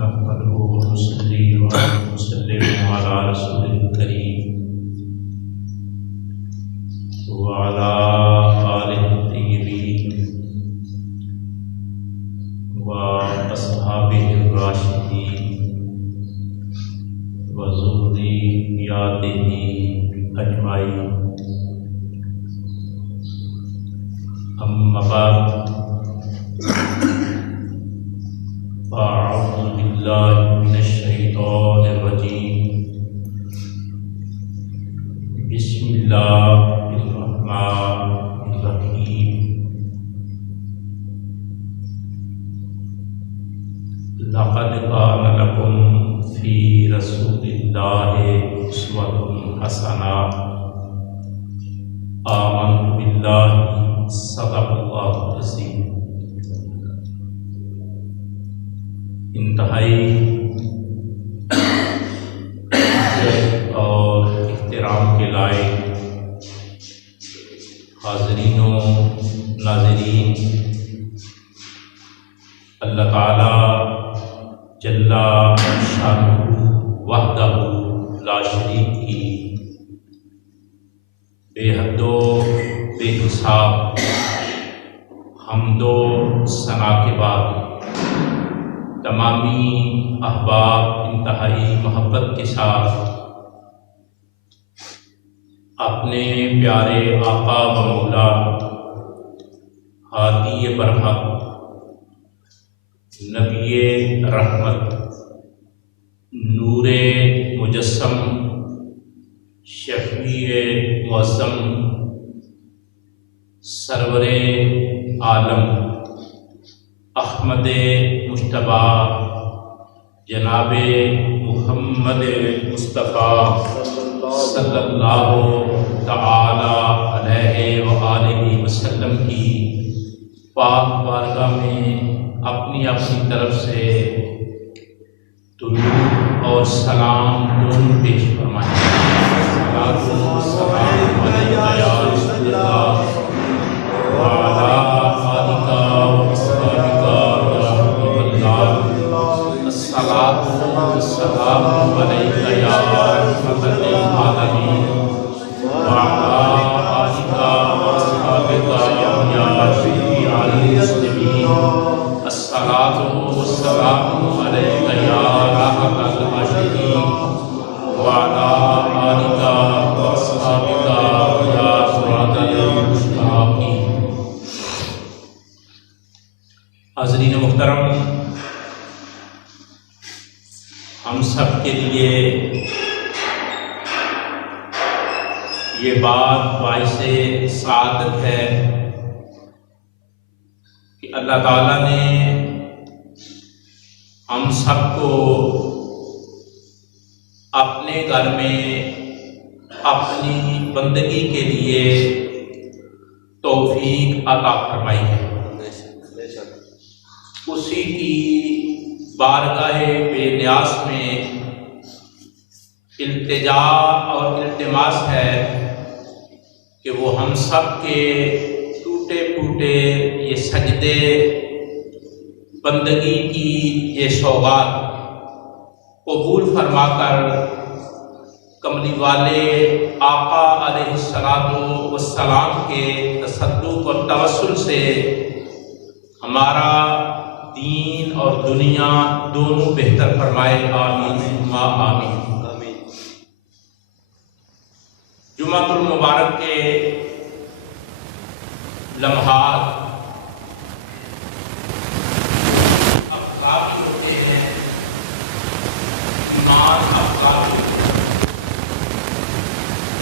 نحمده ونصلي ونسلم على رسوله الكريم وعلى آله الطيبين وأصحابه الراشدين وذرياته أجمعين. أما بعد، أعوذ بالله من الشيطان الرجيم. بسم الله الرحمن الرحيم. لقد كان لكم في رسول الله أسوة حسنة. آمنت بالله صدق الله العظيم. انتہائی عزت اور احترام کے لائق حاضرین و ناظرین، اللہ تعالی جل شانہ وحدہ لا شریک کی بے حد و بے حساب حمد و ثنا کے بعد تمامی احباب انتہائی محبت کے ساتھ اپنے پیارے آقا و مولا ہادی برحق نبی رحمت نور مجسم شفیع معظم سرور عالم احمد مجتبیٰ جناب محمد مصطفیٰ صلی اللہ تعالی علیہ وآلہ وسلم کی پاک بارگاہ میں اپنی طرف سے درود اور سلام دونوں پیش فرمائیں. صلاۃ و سلام علیکہ یا رسول اللہ وعلی آلک وصحبک یا حبیب اللہ. الصلاۃ والسلام علیکہ یا رحمۃ للعالمین وعلی آلک وصحبک یا شفیع المسلمین. الصلاۃ والسلام علیکہ یا راحت العاشقین وعلی آلک وصحبک یا سراج المستقیم. حاضرین محترم، ہم سب کے لیے یہ بات باعث سعادت ہے کہ اللہ تعالیٰ نے ہم سب کو اپنے گھر میں اپنی بندگی کے لیے توفیق عطا فرمائی ہے. اسی کی بارگاہ بے نیاز میں التجا اور التماس ہے کہ وہ ہم سب کے ٹوٹے پھوٹے یہ سجدے بندگی کی یہ سوغات قبول فرما کر کملی والے آقا علیہ الصلوۃ والسلام کے تصدق اور توسل سے ہمارا دین اور دنیا دونوں بہتر فرمائے. آمین ثم آمین. جمعۃ المبارک کے لمحات افراد ہوتے ہیں، ایمان افراد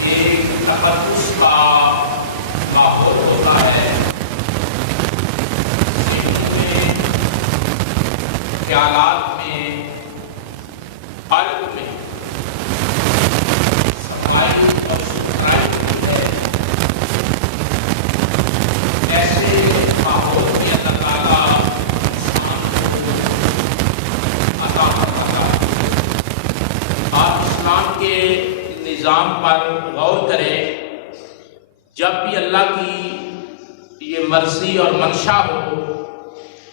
ایک تقدس کا ماحول ہوتا ہے، خیالات میں قلب میں صفائی اور ستھرائی ہوتی ہے. ایسے ماحول میں اللہ تعالیٰ انسان کو عطا فرماتا ہے. آپ اسلام کے نظام پر غور کریں. جب بھی اللہ کی یہ مرضی اور منشا ہو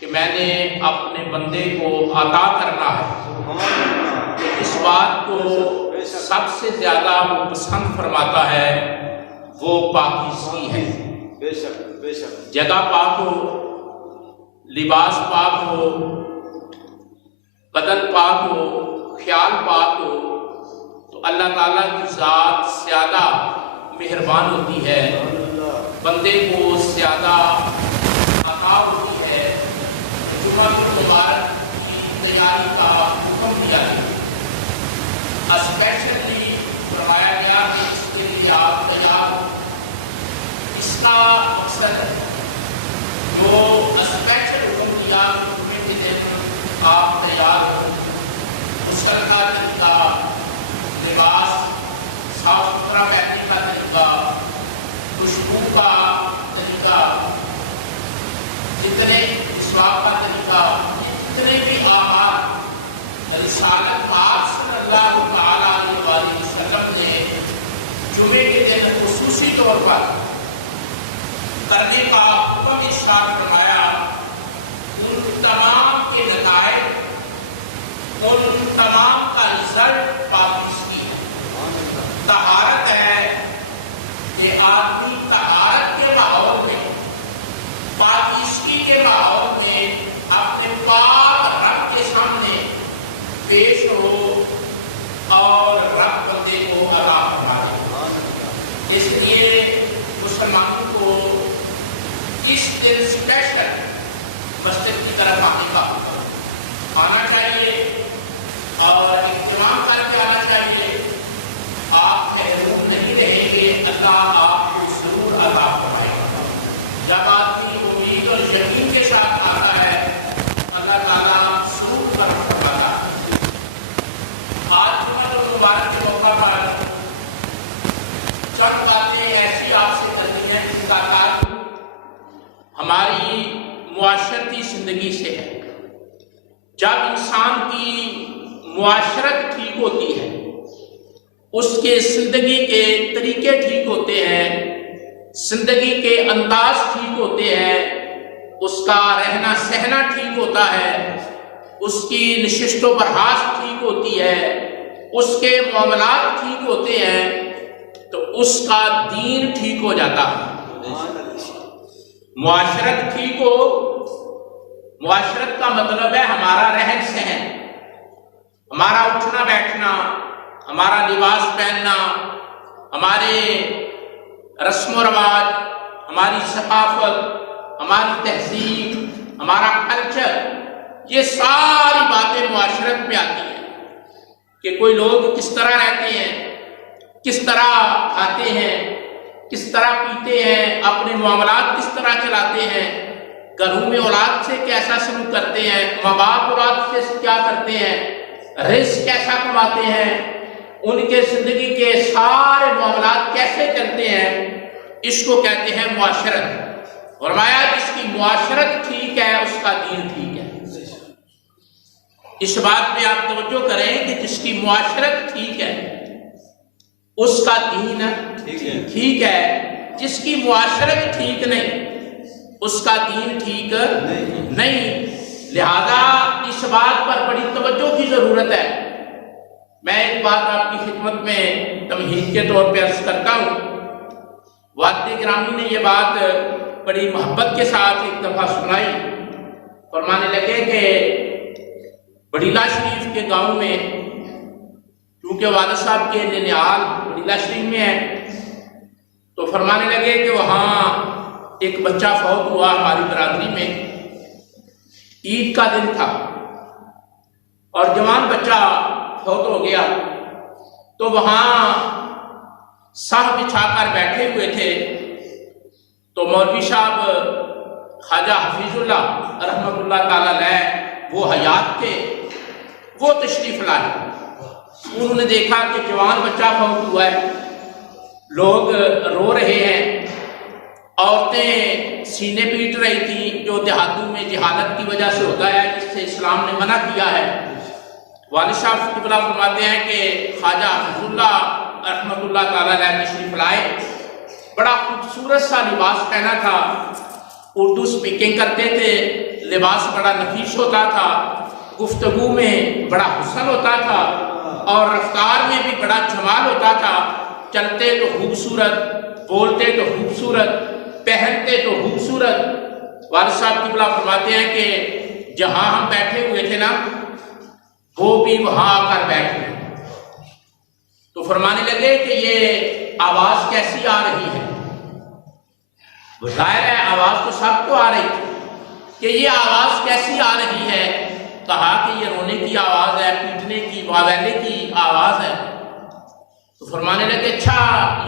کہ میں نے اپنے بندے کو عطا کرنا ہے بات کو سب سے زیادہ وہ پسند فرماتا ہے وہ پاکیزگی ہے. بے شک بے شک. جگہ پاک ہو، لباس پاک ہو، بدن پاک ہو، خیال پاک ہو، تو اللہ تعالیٰ کی ذات زیادہ مہربان ہوتی ہے، بندے کو زیادہ عطا ہوتی ہے. جمعہ مبارک کی تیاری کا حکم دیا گیا، اسپیشلی فرمایا گیا کہ اس کے لیے آپ تیار ہو. اس کا مقصد جو اسپیشل حکم دیا جمعے کے دن آپ تیار ہو، غسل کا طریقہ، لباس صاف ستھرا پہننے کا طریقہ، خوشبو کا طریقہ، جتنے مسواک کا طریقہ، جتنے بھی آہار رسالت آپ صلی اللہ تعالیٰ علیہ وسلم نے جمعے کے دن خصوصی طور پر کرنے کا حکم ارشاد فرمایا، ان تمام کے نتائج، ان تمام کا رزلٹ پاکیزگی ہے، طہارت ہے. کہ آدمی طہارت کے ماحول میں، پاکیزگی کے ماحول میں اپنے پاک رب کے سامنے پیش ہو اور رب بندے کو عطا فرما دے. اس لیے مسلمانوں کو اس دن اسپیشل مسجد کی طرف آنے کا آنا چاہیے اور اہتمام کر کے آنا چاہیے. آپ محروم نہیں رہیں گے، اللہ آپ کو ضرور عطا فرمائے گا. جب آدمی امید اور یقین کے ساتھ آتا ہے اللہ تعالیٰ ضرور فرماتا ہے. آج جمعہ مبارک کے موقع پر چند باتیں ایسی آپ سے کرنی ہیں جن کا تعلق ہماری معاشرتی زندگی سے ہے. جب انسان کی معاشرت ٹھیک ہوتی ہے، اس کے زندگی کے طریقے ٹھیک ہوتے ہیں، زندگی کے انداز ٹھیک ہوتے ہیں، اس کا رہنا سہنا ٹھیک ہوتا ہے، اس کی نشست و برخاست ٹھیک ہوتی ہے، اس کے معاملات ٹھیک ہوتے ہیں، تو اس کا دین ٹھیک ہو جاتا ہے. معاشرت ٹھیک ہو، معاشرت کا مطلب ہے ہمارا رہن سہن، ہمارا اٹھنا بیٹھنا، ہمارا لباس پہننا، ہمارے رسم و رواج، ہماری ثقافت، ہماری تہذیب، ہمارا کلچر، یہ ساری باتیں معاشرت میں آتی ہیں کہ کوئی لوگ کس طرح رہتے ہیں، کس طرح کھاتے ہیں، کس طرح پیتے ہیں، اپنے معاملات کس طرح چلاتے ہیں، گھروں میں اولاد سے کیسا سلوک کرتے ہیں، ماں باپ اولاد سے کیا کرتے ہیں، رزق کیسا کماتے ہیں، ان کے زندگی کے سارے معاملات کیسے چلتے ہیں، اس کو کہتے ہیں معاشرت. فرمایا جس کی معاشرت ٹھیک ہے اس کا دین ٹھیک ہے. اس بات پہ آپ توجہ کریں کہ جس کی معاشرت ٹھیک ہے اس کا دین ٹھیک ہے، جس کی معاشرت ٹھیک نہیں اس کا دین ٹھیک نہیں. لہذا اس بات پر بڑی توجہ کی ضرورت ہے. میں ایک بات آپ کی خدمت میں تمہید کے طور پہ عرض کرتا ہوں. والد گرامی نے یہ بات بڑی محبت کے ساتھ ایک دفعہ سنائی. فرمانے لگے کہ بڑیلا شریف کے گاؤں میں، کیونکہ والد صاحب کے ننیال بڑیلا شریف میں ہے، تو فرمانے لگے کہ وہاں ایک بچہ فوت ہوا ہماری برادری میں. عید کا دن تھا اور جوان بچہ فوت ہو گیا، تو وہاں سہ بچھا کر بیٹھے ہوئے تھے. تو مولوی صاحب خواجہ حفیظ اللہ رحمۃ اللہ تعالی علیہ وہ حیات تھے، وہ تشریف لائے. انہوں نے دیکھا کہ جوان بچہ فوت ہوا ہے، لوگ رو رہے ہیں، عورتیں سینے پیٹ رہی تھیں، جو دیہاتوں میں جہالت کی وجہ سے ہوتا ہے، جس سے اسلام نے منع کیا ہے. والد صاحب قبلہ فرماتے ہیں کہ خواجہ حفیظ اللہ رحمۃ اللہ تعالیٰ علیہ تشریف لائے. بڑا خوبصورت سا لباس پہنا تھا، اردو سپیکنگ کرتے تھے، لباس بڑا نفیس ہوتا تھا، گفتگو میں بڑا حسن ہوتا تھا. اور رفتار میں بھی بڑا جمال ہوتا تھا. چلتے تو خوبصورت، بولتے تو خوبصورت، پہنتے تو خوبصورت. والد صاحب کی بلا فرماتے ہیں کہ جہاں ہم بیٹھے ہوئے تھے نا وہ بھی وہاں آ کر بیٹھ گئے. تو فرمانے لگے کہ یہ آواز کیسی آ رہی ہے. ظاہر ہے آواز تو سب کو آ رہی تھی کہ یہ آواز کیسی آ رہی ہے. کہا کہ یہ رونے کی آواز ہے، پیٹنے کی، واویلے کی آواز ہے. تو فرمانے لگے اچھا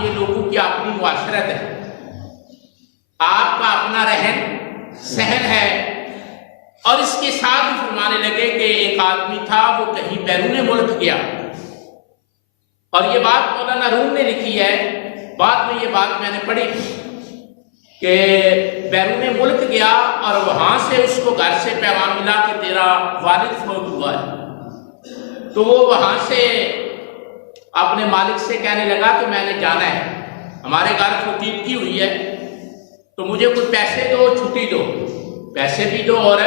یہ لوگوں کی اپنی معاشرت ہے، آپ کا اپنا رہن سہن ہے. اور اس کے ساتھ ہی فرمانے لگے کہ ایک آدمی تھا وہ کہیں بیرون ملک گیا، اور یہ بات مولانا روم نے لکھی ہے، بعد میں یہ بات میں نے پڑھی کہ بیرون ملک گیا اور وہاں سے اس کو گھر سے پیغام ملا کہ تیرا والد فوت ہوا ہے. تو وہ وہاں سے اپنے مالک سے کہنے لگا کہ میں نے جانا ہے، ہمارے گھر فتیقی ہوئی ہے تو مجھے کچھ پیسے دو، چھٹی دو، پیسے بھی دو اور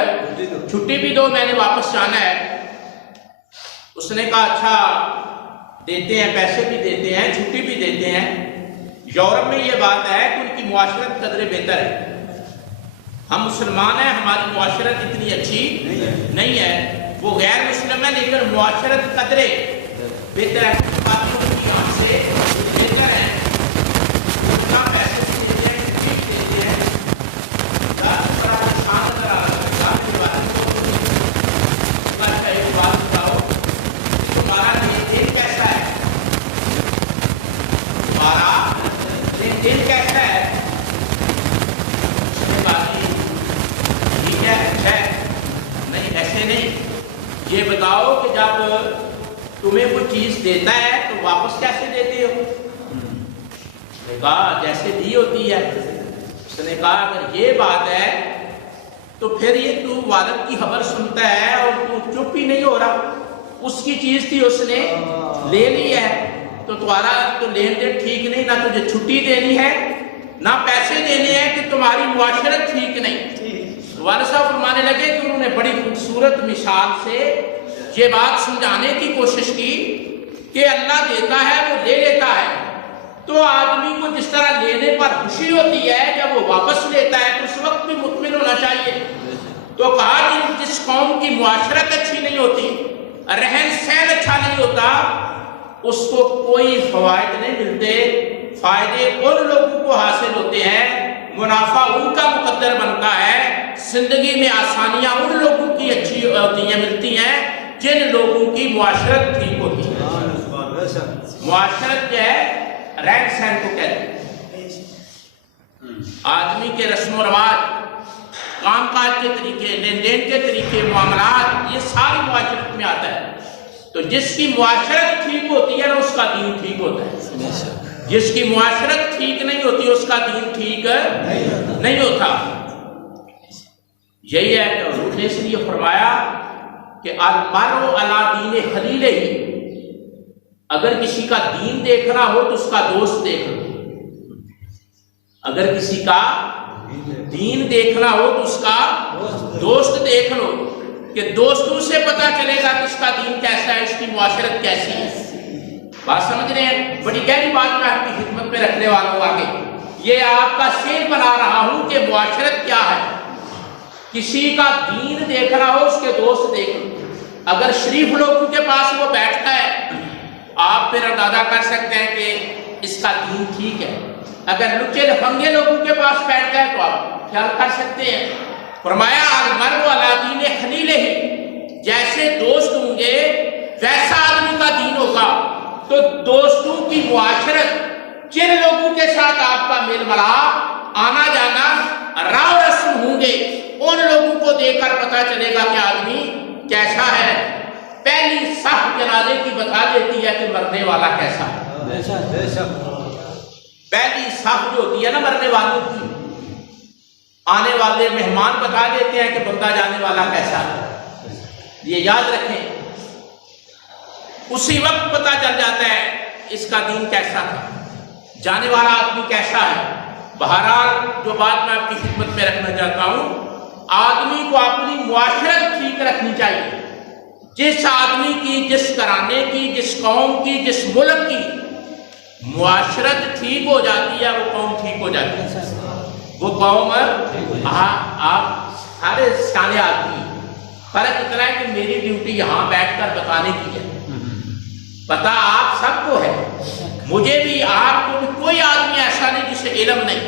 چھٹی بھی دو، میں نے واپس جانا ہے. اس نے کہا اچھا دیتے ہیں، پیسے بھی دیتے ہیں، چھٹی بھی دیتے ہیں. یورپ میں یہ بات ہے کہ ان کی معاشرت قدرے بہتر ہے. ہم مسلمان ہیں، ہماری معاشرت اتنی اچھی نہیں ہے. وہ غیر مسلم ہے لیکن معاشرت قدرے بہتر ہے. سے بہتر ہے، اتنا پیسے بھی دیتے ہیں، چھٹی بھی دیتے ہیں. ایک بات بتاؤ تمہارا لین دین کیسا ہے، تمہارا لین دین کیسا ہے. اس نے کہا ٹھیک ہے اچھا ہے. نہیں ایسے نہیں، یہ بتاؤ کہ جب تمہیں کوئی چیز دیتا ہے تو واپس کیسے دیتے ہو. نے کہا جیسے دی ہوتی ہے. اس نے کہا اگر یہ بات ہے تو پھر یہ تو والد کی خبر سنتا ہے اور تو چپ ہی نہیں ہو رہا. اس کی چیز تھی اس نے لے لی ہے تو تمہارا تو لین دین ٹھیک نہیں، نہ تجھے چھٹی دینی ہے نہ پیسے دینے ہیں، کہ تمہاری معاشرت ٹھیک نہیں. والد صاحب فرمانے لگے کہ انہوں نے بڑی خوبصورت مثال سے یہ بات سمجھانے کی کوشش کی کہ اللہ دیتا ہے وہ لے لیتا ہے، تو آدمی کو جس طرح لینے پر خوشی ہوتی ہے جب وہ واپس لیتا ہے تو اس وقت بھی مطمئن ہونا چاہیے. تو کہا کہ جس قوم کی معاشرت اچھی نہیں ہوتی، رہن سہن اچھا نہیں ہوتا، اس کو کوئی فوائد نہیں ملتے. فائدے ان لوگوں کو حاصل ہوتے ہیں، منافع ان کا مقدر بنتا ہے. زندگی میں آسانیاں ان لوگوں کی اچھی ہوتی ہیں، ملتی ہیں جن لوگوں کی معاشرت ٹھیک ہوتی ہے. معاشرت جو ہے رہن سہن کو کہتے ہیں. آدمی کے رسم و رواج، کام کاج کے طریقے، لین دین کے طریقے، معاملات، یہ ساری معاشرت میں آتا ہے. تو جس کی معاشرت ٹھیک ہوتی ہے نا اس کا دین ٹھیک ہوتا ہے. جس کی معاشرت ٹھیک نہیں ہوتی اس کا دین ٹھیک نہیں ہوتا. یہی ہے کہ حضور نے اس لیے فرمایا کہ المرء علی دین خلیلہ، اگر کسی کا دین دیکھنا ہو تو اس کا دوست دیکھ لو. اگر کسی کا دین دیکھنا ہو تو اس کا دوست دیکھ لو، کہ دوستوں سے پتہ چلے گا کہ اس کا دین کیسا ہے، اس کی معاشرت کیسی ہے. بات سمجھ رہے ہیں؟ بڑی گہری بات میں آپ کی خدمت میں رکھنے والا ہوں. آگے یہ آپ کا شعر بنا رہا ہوں کہ معاشرت کیا ہے. کسی کا دین دیکھنا ہو اس کے دوست دیکھ لو. اگر شریف لوگوں کے پاس وہ بیٹھتا ہے آپ پھر اندازہ کر سکتے ہیں کہ اس کا دین ٹھیک ہے. اگر لچے لفنگے لوگوں کے پاس بیٹھتا ہے تو آپ خیال کر سکتے ہیں. فرمایا المرء علی دین خلیلہ، جیسے دوست ہوں گے ویسا آدمی کا دین ہوگا. تو دوستوں کی معاشرت، جن لوگوں کے ساتھ آپ کا میل ملاپ، آنا جانا، راہ رسم ہوں گے، ان لوگوں کو دیکھ کر پتہ چلے گا کہ آدمی کیسا ہے. پہلی صف جنازے کی بتا دیتی ہے کہ مرنے والا کیسا ہے. پہلی صف جو ہوتی ہے نا مرنے والوں کی، آنے والے مہمان بتا دیتے ہیں کہ بندہ جانے والا کیسا ہے. یہ یاد رکھیں، اسی وقت پتہ چل جاتا ہے اس کا دین کیسا تھا، جانے والا آدمی کیسا ہے. بہرحال جو بات میں آپ کی خدمت میں رکھنا چاہتا ہوں، آدمی کو اپنی معاشرت ٹھیک رکھنی چاہیے. جس آدمی کی، جس گھرانے کی، جس قوم کی، جس ملک کی معاشرت ٹھیک ہو جاتی ہے وہ قوم ٹھیک ہو جاتی ہے. وہ قوم، آپ سارے سیانے آدمی، فرق اتنا ہے کہ میری ڈیوٹی یہاں بیٹھ کر بتانے کی ہے. پتہ آپ سب کو ہے، مجھے بھی، آپ کو بھی، کوئی آدمی ایسا نہیں جسے علم نہیں.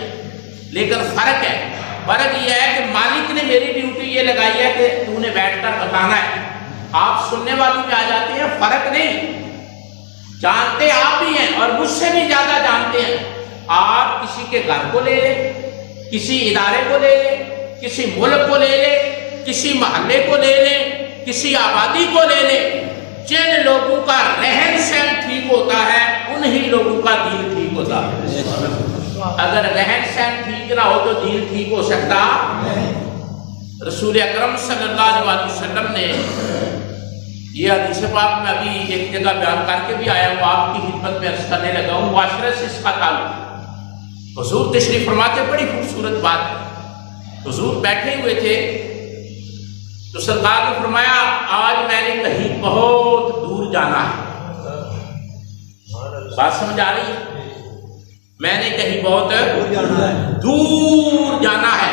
لیکن فرق ہے، فرق یہ ہے کہ مالک نے میری ڈیوٹی یہ لگائی ہے کہ تو نے بیٹھ کر بتانا ہے. آپ سننے والوں میں آ جاتے ہیں، فرق نہیں. جانتے آپ بھی ہیں اور مجھ سے بھی زیادہ جانتے ہیں. آپ کسی کے گھر کو لے لیں، کسی ادارے کو لے لیں، کسی ملک کو لے لیں، کسی محلے کو لے لیں، کسی آبادی کو لے لیں، جن لوگوں کا رہن سہن ٹھیک ہوتا ہے انہی لوگوں کا دین ٹھیک ہوتا ہے. اگر رہن سہن ٹھیک نہ ہو تو دین ٹھیک ہو سکتا. رسول اکرم صلی اللہ علیہ وسلم نے یہ حدیث پاک میں ابھی ایک جگہ بیان کر کے بھی آیا ہوں، آپ کی خدمت میں عرض کرنے لگا ہوں. معاشرت سے اس کا تعلق، حضور تشریف فرماتے، بڑی خوبصورت بات ہے. حضور بیٹھے ہوئے تھے تو سرکار نے فرمایا آج میں نے کہیں بہت دور جانا ہے. بات سمجھ آ رہی ہے؟ میں نے کہیں بہت دور جانا ہے.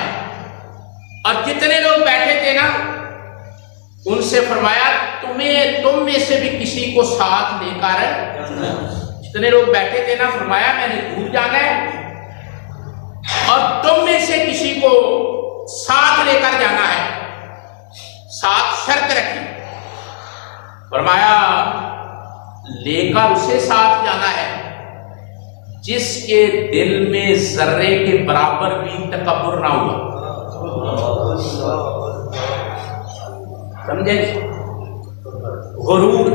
اور جتنے لوگ بیٹھے تھے نا ان سے فرمایا تم میں سے بھی کسی کو ساتھ لے کر، جتنے لوگ بیٹھے تھے نا فرمایا میں نے دور جانا ہے اور تم میں سے کسی کو ساتھ لے کر جانا ہے. ساتھ شرط رکھی، فرمایا لے کر اسے ساتھ جانا ہے جس کے دل میں ذرے کے برابر بھی تکبر نہ ہوا. سمجھے؟ غرور،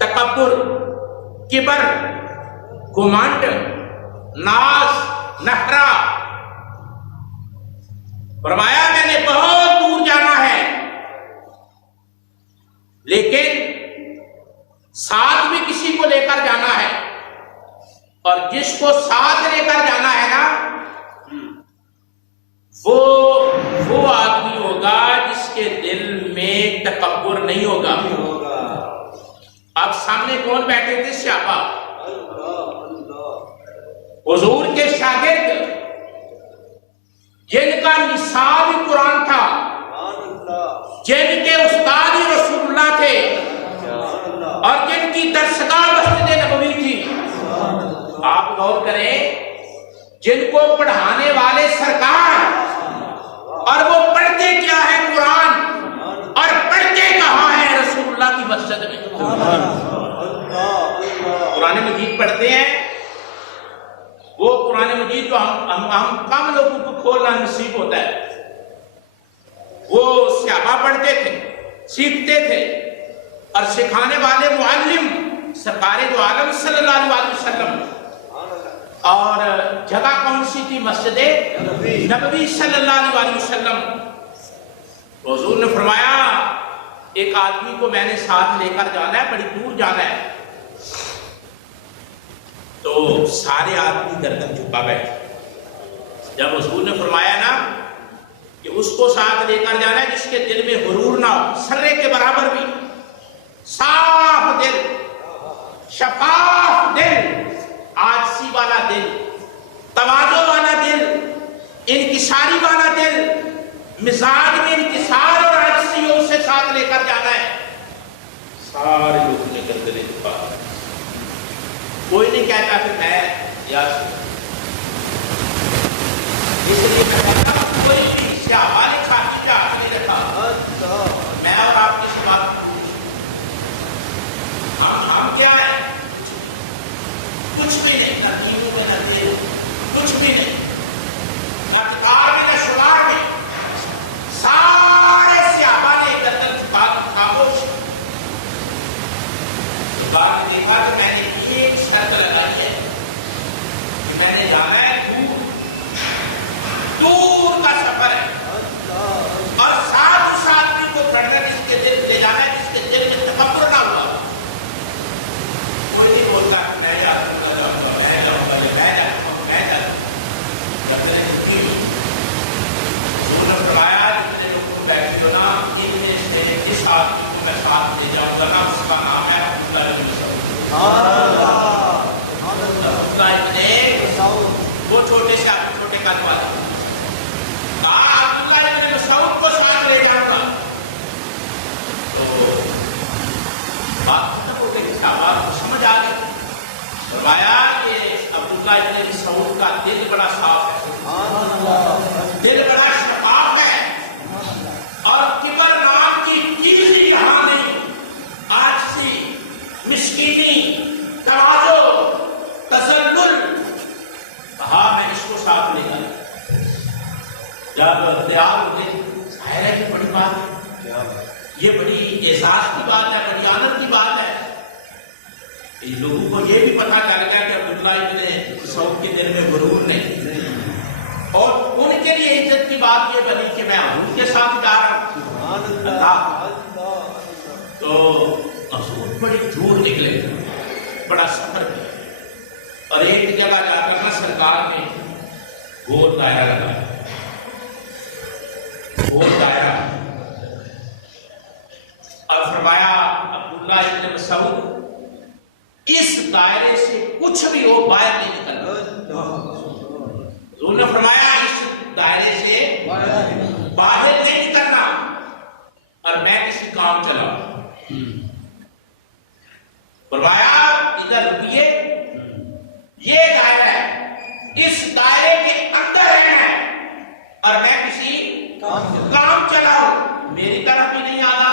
تکبر، کبر، گھمنڈ، ناز، نخرہ. فرمایا میں نے بہت دور جانا ہے لیکن ساتھ بھی کسی کو لے کر جانا ہے. اور جس کو ساتھ لے کر جانا ہے نا وہ آدمی ہوگا جس کے دل میں تکبر نہیں ہوگا. اب سامنے کون بیٹھے تھے؟ صحابہ، حضور کے شاگرد، جن کا نصاب قرآن تھا، جن کے استاد رسول اللہ تھے اور جن کی درسگاہ مسجد نبوی تھی. آپ غور کریں، جن کو پڑھانے والے سرکار، اور وہ پڑھتے کیا ہے؟ قرآن. اور پڑھتے کہاں ہے؟ رسول اللہ کی مسجد میں. قرآن مجید پڑھتے ہیں. وہ قرآن مجید تو ہم کم لوگوں کو کھولنا نصیب ہوتا ہے. وہ صحابہ پڑھتے تھے، سیکھتے تھے، اور سکھانے والے معلم سرکار دو عالم صلی اللہ علیہ وسلم. اور جگہ کون سی تھی؟ مسجد نبوی صلی اللہ علیہ وسلم. حضور نے فرمایا ایک آدمی کو میں نے ساتھ لے کر جانا ہے، بڑی دور جانا ہے. تو سارے آدمی گردن جھکا بیٹھے. جب حضور نے فرمایا نا کہ اس کو ساتھ لے کر جانا ہے جس کے دل میں غرور نہ ہو، سرے کے برابر بھی، صاف دل، شفاف دل، عاجزی والا دل، تواضع والا دل، انکساری والا دل، مزاج میں انکسار اور عاجزی ہو، اسے ساتھ لے کر جانا ہے. سارے لوگ نے گردنیں جھکا. کوئی نہیں کہتا کہ میں یاد اس لیے میں کہتا ہوں کوئی بھی صحابہ نے چھاتی پہ ہاتھ نہیں رکھا. میں اور آپ کی بات ہم کیا ہیں؟ کچھ بھی نہیں، نہ نیموں میں نہ تیل، کچھ بھی نہیں، نہ ٹکار میں نہ شمار میں. سارے صحابہ نے گردن جھکا خاموش. بات دیکھا کہ میں نے ایک شرط لگائی ہے کہ میں نے جانا ہے دور کا سفر ہے، اور ساتھ اس آدمی کو پڑھنا جس کے دل لے جانا ہے جس کے دل میں تکبر نہ ہوا. کوئی نہیں بولتا میں جاؤں گا، میں جاؤں گا، میں جاؤں گا، میں جاؤں گا. جب فرمایا جتنے لوگوں کو بیٹھے ہو نا ان میں سے جس ساتھ لے جاؤں گا نا، اس کا نام ہے عبداللہ ابن مسعود۔ عبداللہ ابن مسعود، وہ چھوٹے سے چھوٹے قد والا، عبداللہ ابن مسعود کو ساتھ لے جاؤں گا۔ تو بات ختم ہو گئی، بات کو سمجھ آ گئی۔ فرمایا کہ عبداللہ ابن مسعود کا دل بڑا صاف ہے، دل بڑا شفاف ہے، اور کبر نام کی چیز بھی یہاں نہیں، آجزی، مسکینی، تواضع، تذلل۔ کہا میں اس کو ساتھ لے گا۔ جب تیار ہو گئے، ظاہر ہے کہ بڑی بات ہے، یہ بڑی اعزاز کی بات ہے، بڑی آنند کی بات ہے۔ ان لوگوں کو یہ بھی پتا چل گیا کہ عبداللہ ابن مسعود کے دل میں غرور نہیں، اور ان کے لیے عزت کی بات یہ بنی کہ میں ان کے ساتھ جا رہا ہوں۔ تو مسعود بڑی دور نکلے، بڑا سفر کیا، اور ایک جگہ جا کر نہ سرکار نے گول دائرہ لگایا، گول دائرہ، اور فرمایا عبداللہ ابن مسعود اس دائرے سے کچھ بھی ہو باہر نہیں نکلنا۔ انہوں نے فرمایا اس دائرے سے باہر نہیں نکلنا، اور میں کسی کام چلا۔ فرمایا ادھر رکیے، یہ دائرہ ہے، اس دائرے کے اندر رہنا ہے، اور میں کسی کام چلاؤں، میری طرف بھی نہیں آنا،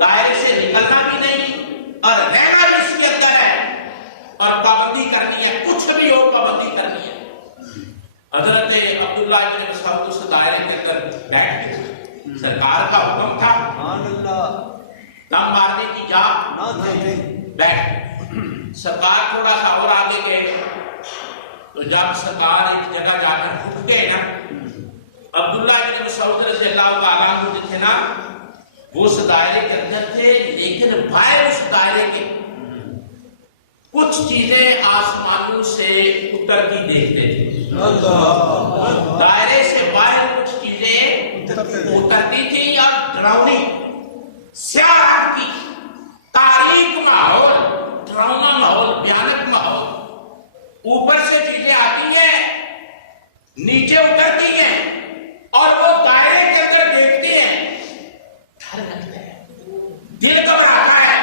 دائرے سے نکلنا بھی نہیں، اور رہنا بھی اس کے اندر ہے، اور پابندی کرنی ہے، کچھ بھی ہو پابندی کرنی ہے۔ حضرت عبداللہ ابن مسعود اس دائرے کے اندر بیٹھ گئے، سرکار کا حکم تھا دم مارنے کی جا بیٹھ۔ سرکار تھوڑا سا اور آگے گئے، تو جب سرکار ایک جگہ جا کر رک گئے نا، عبداللہ ابن مسعود رضی اللہ تعالیٰ عنہ جو تھے نا، وہ اس دائرے کے اندر تھے، لیکن باہر اس دائرے کے کچھ چیزیں آسمانوں سے اترتی دیکھتے تھے۔ دائرے سے باہر کچھ چیزیں اترتی تھی، اور ڈراؤنی سیاہ رنگ کی تاریک ماحول، ڈراؤنا ماحول، بھیانک ماحول، اوپر سے چیزیں آتی ہیں، نیچے اترتی ہیں، اور وہ دائرے کے اندر دیکھتی ہیں، ڈر لگتا ہے، دل گھبراتا ہے،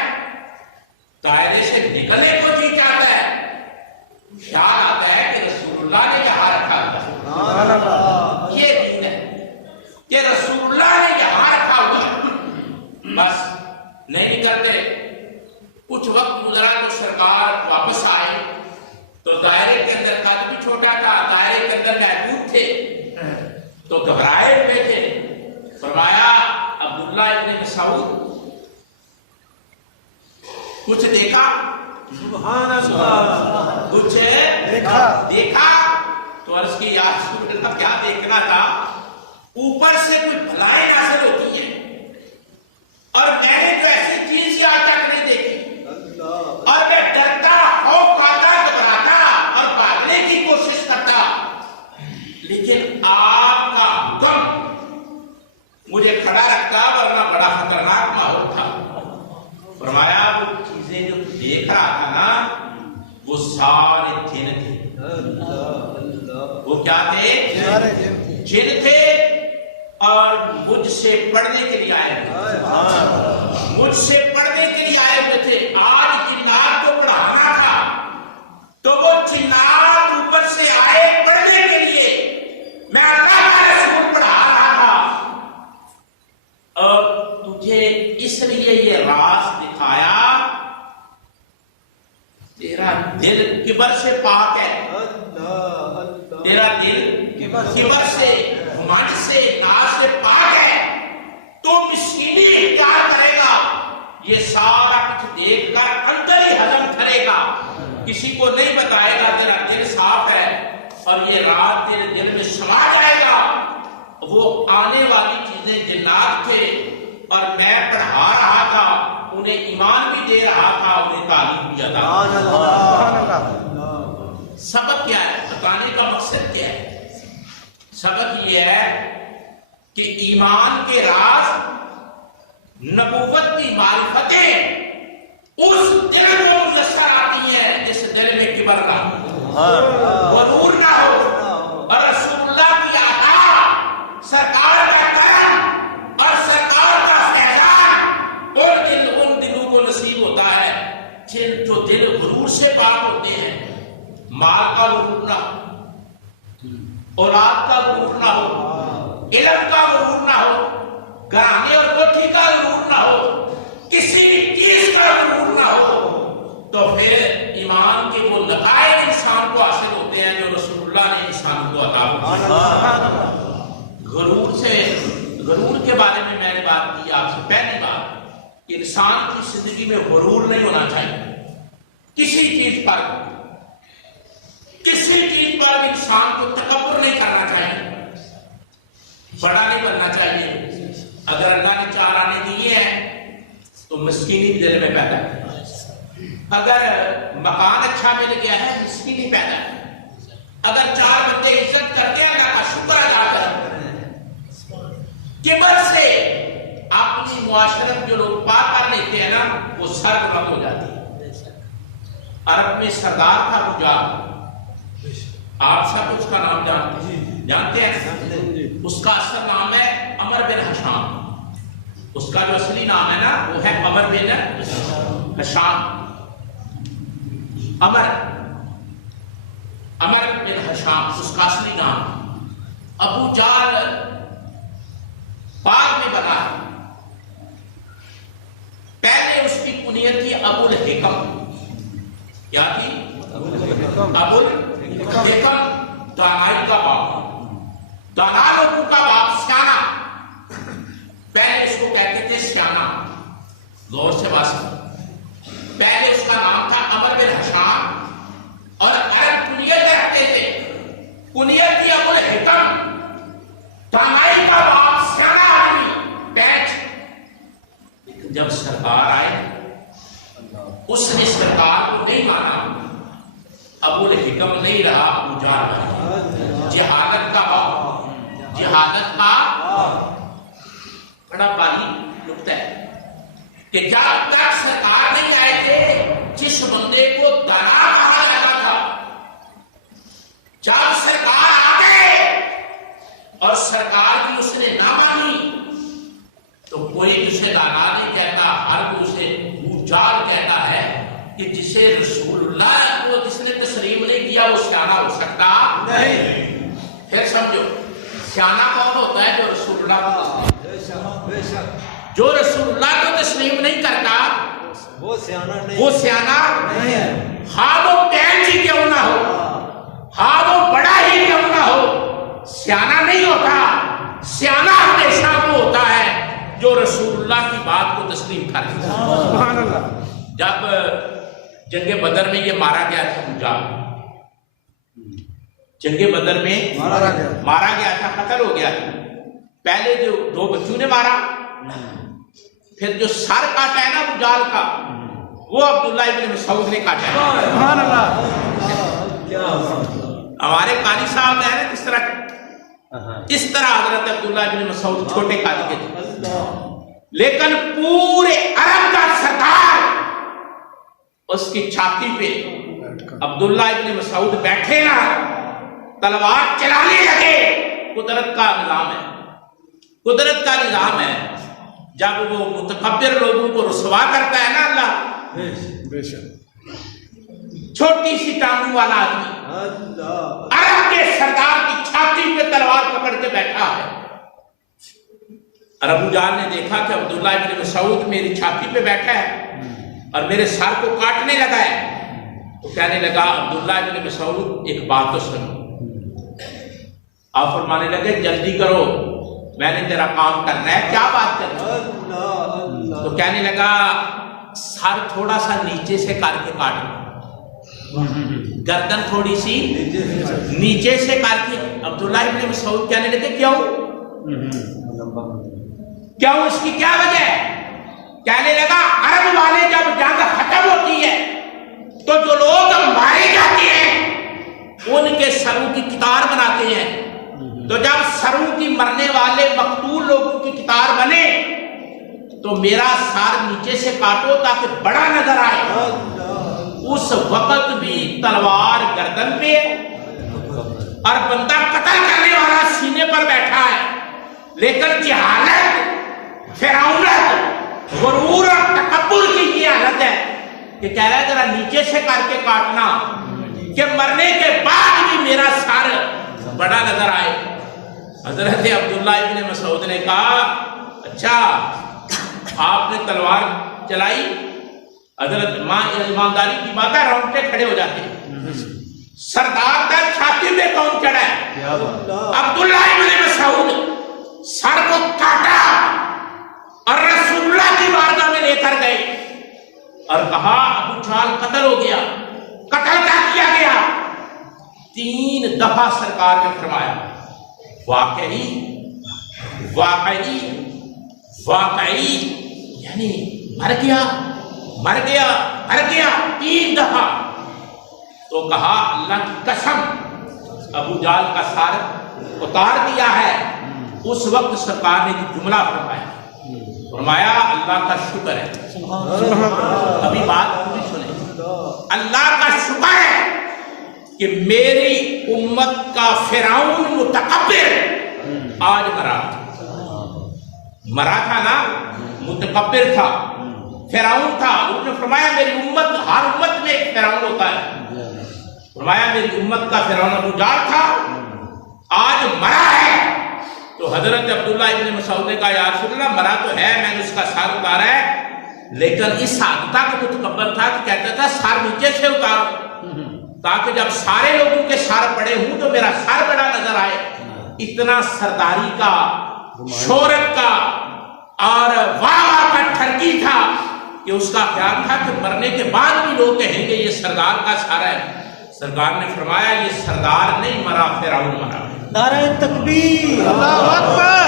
دائرے سے نکلنے کو جی چاہتا ہے، خیال آتا ہے کہ رسول اللہ نے یہاں رکھا ہوا، یہ دین ہے کہ رسول اللہ نے یہاں رکھا ہوا، بس نہیں نکلتے۔ کچھ وقت گزرا تو سرکار واپس آئے، تو دائرے کے اندر قد بھی چھوٹا تھا، دائرے کے اندر محدود تھے، تو گھبرائے ہوئے تھے۔ فرمایا عبداللہ ابن مسعود کچھ دیکھا؟ سبحان اللہ، کچھ دیکھا؟ تو عرض کی یا رسول اللہ کیا دیکھنا تھا؟ اوپر سے کوئی بلائیں نازل ہوتی ہیں، اور میں نے جو ایسی چیز آج تک نہیں دیکھی، اور میں ڈرتا، خوف کھاتا، گھبراتا اور بھاگنے کی کوشش کرتا، لیکن آپ کا حکم مجھے کھڑا رکھتا، ورنہ بڑا خطرناک ماحول تھا۔ فرمایا وہ چیزیں جو دیکھ رہا تھا نا، وہ سارے جن تھے۔ وہ کیا تھے؟ جن تھے، اور مجھ سے پڑھنے کے لیے آئے ہوئے، مجھ سے پڑھنے کے لیے آئے ہوئے تھے۔ آج جنات کو پڑھانا تھا، تو وہ جنات اوپر سے آئے پڑھنے کے لیے، میں اللہ کا رسول پڑھا رہا تھا، اور تجھے اس لیے یہ راز دکھایا، تیرا دل کبر سے پاک ہے، تیرا دل کبر سے، گھمنڈ سے، ناز سے پاک ہے، تو مسکینی اختیار کرے گا، یہ سارا کچھ دیکھ کر اندر ہی ہضم کرے گا، کسی کو نہیں بتائے گا، تیرا دل صاف ہے، اور یہ رات تیرے دل میں سما جائے گا۔ وہ آنے والی چیزیں جنات تھے، اور میں پڑھا رہا تھا، انہیں ایمان بھی دے رہا تھا، انہیں تعلیم بھی عطا۔ سبق کیا ہے؟ بتانے کا مقصد کیا ہے؟ سبق یہ ہے کہ ایمان کے راز نبوت کی معرفتیں اس دل کو میسر آتی ہیں جس دل میں کبر نہ ہو، غرور نہ ہو، اور رسول اللہ کی عطا، سرکار کا کرم اور سرکار کا فیضان ان دلوں کو نصیب ہوتا ہے جو دل غرور سے پاک ہوتے ہیں۔ مال کا غرور نہ ہو، اولاد کا غرور نہ ہو، علم کا غرور نہ ہو، گھرانے اور کوٹھی کا غرور نہ ہو، کسی بھی چیز کا غرور نہ ہو، تو پھر ایمان کے وہ نقائص انسان کو حاصل ہوتے ہیں جو رسول اللہ نے انسان کو عطا کی۔ غرور کے بارے میں نے بات کی آپ سے، پہلی بات کہ انسان کی زندگی میں غرور نہیں ہونا چاہیے، کسی چیز پر انسان کو تکبر نہیں کرنا چاہیے، بڑا نہیں بننا چاہیے۔ اگر اللہ نے 4 آنے دیے ہیں تو مسکینی بھی دل میں پیدا ہے، اگر مکان اچھا مل گیا ہے مسکینی پیدا ہے، اگر 4 بندے عزت کرتے ہیں اللہ کا شکر ادا کریں۔ کبر سے اپنی معاشرت جو لوگ پار کر لیتے ہیں نا وہ سر بلند ہو جاتی ہے۔ عرب میں سردار تھا رجال، آپ سب اس کا نام جانتے ہیں، اس کا اصل نام ہے عمر بن حشام، اس کا جو اصلی نام ہے نا وہ ہے عمر بن حشام، عمر بن حشام اس کا اصلی نام۔ ابو جال بعد میں بنا، پہلے اس کی کنیت تھی ابو الحکم، کیا تھی؟ ابو الحکم، دانائی کا باپ، دانا لوگوں کا باپ، سیانا، پہلے اس کو کہتے تھے سیانا، غور سے واسطہ، پہلے اس کا نام تھا عمر بن حشام، اور عرب کنیت رکھتے تھے، کنیت تھی ابو الحکم، دانائی کا باپ، سیانا آدمی، پیچ۔ جب سرکار آئے اس نے سرکار کو نہیں مانا، ابو الحکم نہیں رہا، ابو جال رہا، جہالت کا باپ، جہالت کا بڑا باری نکتہ ہے کہ جب تک سرکار نہیں آئے تھے جس بندے کو دانا کہا جاتا تھا، جب سرکار آ گئے اور سرکار کی اس نے نہ مانی تو کوئی اسے دانا نہیں کہتا، ہر کوئی اسے جال کہتا ہے کہ جسے رسول اللہ کو جس نے تسلیم نہیں کیا وہ سیانا ہو سکتا نہیں۔ پھر سمجھو سیانا کون ہوتا ہے؟ جو رسول اللہ کو جو رسول اللہ کو تسلیم نہیں کرتا وہ سیانا نہیں ہے، ہاں وہ پینچ ہی کیوں نہ ہو، ہاں وہ بڑا ہی کیوں نہ ہو، سیانا نہیں ہوتا۔ سیانا ہمیشہ وہ ہوتا ہے جو رسول اللہ کی بات کو تسلیم کرے۔ سبحان اللہ۔ جب جنگ بدر میں یہ مارا گیا تھا، جنگ بدر میں مارا گیا تھا، قتل ہو گیا تھا۔ پہلے جو 2 بچوں نے مارا، پھر جو سر کاٹا ہے نا جال کا وہ عبداللہ ابن مسعود نے کاٹا ہے۔ سبحان اللہ۔ ہمارے قاری صاحب ہیں نا اس طرح حضرت عبداللہ ابن مسعود چھوٹے قاری کے تھے، لیکن پورے عرب کا سردار اس کی چھاتی پہ عبداللہ ابن مسعود بیٹھے نا، تلوار چلانے لگے۔ قدرت کا نظام ہے، قدرت کا نظام ہے، جب وہ متکبر لوگوں کو رسوا کرتا ہے نا اللہ، چھوٹی سی ٹانگوں والا آدمی عرب کے سردار کی چھاتی پہ تلوار پکڑ کے بیٹھا ہے۔ اور ابو جال نے دیکھا کہ عبداللہ ابن مسعود میری چھاتی پہ بیٹھا ہے اور میرے سر کو کاٹنے لگا ہے، تو کہنے لگا عبداللہ ابن مسعود ایک بات تو سنو۔ آپ فرمانے لگے جلدی کرو میں نے تیرا کام کرنا ہے، کیا بات کرنا ہے؟ تو کہنے لگا سر تھوڑا سا نیچے سے کر کے کاٹو، گردن تھوڑی سی نیچے سے کر کے۔ عبداللہ ابن مسعود کہنے لگے کیوں اس کی کیا وجہ ہے؟ کہنے لگا عرب والے جب جنگ ختم ہوتی ہے تو جو لوگ مارے جاتے ہیں ان کے سروں کی کتار بناتے ہیں، تو جب سروں کی مرنے والے مقتول لوگوں کی کتار بنے تو میرا سار نیچے سے کاٹو تاکہ بڑا نظر آئے. اس وقت بھی تلوار گردن پہ ہے اور بندہ قتل کرنے والا سینے پر بیٹھا ہے، لیکن جہالت، فرعونت، غرور اور تکبر کی یہ حالت ہے کہ کہہ رہا ہے ذرا نیچے سے کر کے کاٹنا کہ مرنے کے بعد بھی میرا سر بڑا نظر آئے. حضرت عبداللہ ابن مسعود نے کہا اچھا آپ نے تلوار چلائی؟ حضرت ایمانداری کی بات ہے، رونگٹے کھڑے ہو جاتے ہیں. سردار کا چھاتی میں کون چڑھا ہے؟ عبداللہ ابن مسعود سر کو کاٹا اور رسول اللہ کی بارگاہ میں لے کر گئے اور کہا ابو جہل قتل ہو گیا. قتل کر دیا گیا. 3 دفعہ سرکار نے فرمایا واقعی یعنی مر گیا 3 دفعہ. تو کہا اللہ کی قسم ابو جہل کا سر اتار دیا ہے. اس وقت سرکار نے جملہ فرمایا اللہ کا شکر ہے. ابھی بات پوری سنیں. اللہ کا شکر ہے کہ میری امت کا فرعون متکبر آج مرا تھا نا، متکبر تھا، فرعون تھا. انہوں نے فرمایا میری امت، ہر امت میں ایک فرعون ہوتا ہے. فرمایا میری امت کا فرعون ابو جہل تھا، آج مرا ہے. تو حضرت عبداللہ ابن مسعود نے کہا یا رسول اللہ مرا تو ہے، میں نے اس کا سر اتارا ہے، لیکن اس حد تک متکبر تھا کہ کہتا تھا سر نیچے سے اتارو تاکہ جب سارے لوگوں کے سر پڑے ہوں تو میرا سر بڑا نظر آئے. اتنا سرداری کا، شہرت کا اور واہ کا ٹھرکی تھا کہ اس کا خیال تھا کہ مرنے کے بعد بھی لوگ کہیں گے یہ سردار کا سر ہے. سرکار نے فرمایا یہ سردار نہیں مرا، فرعون مرا. نعرہ تکبیر، اللہ اکبر،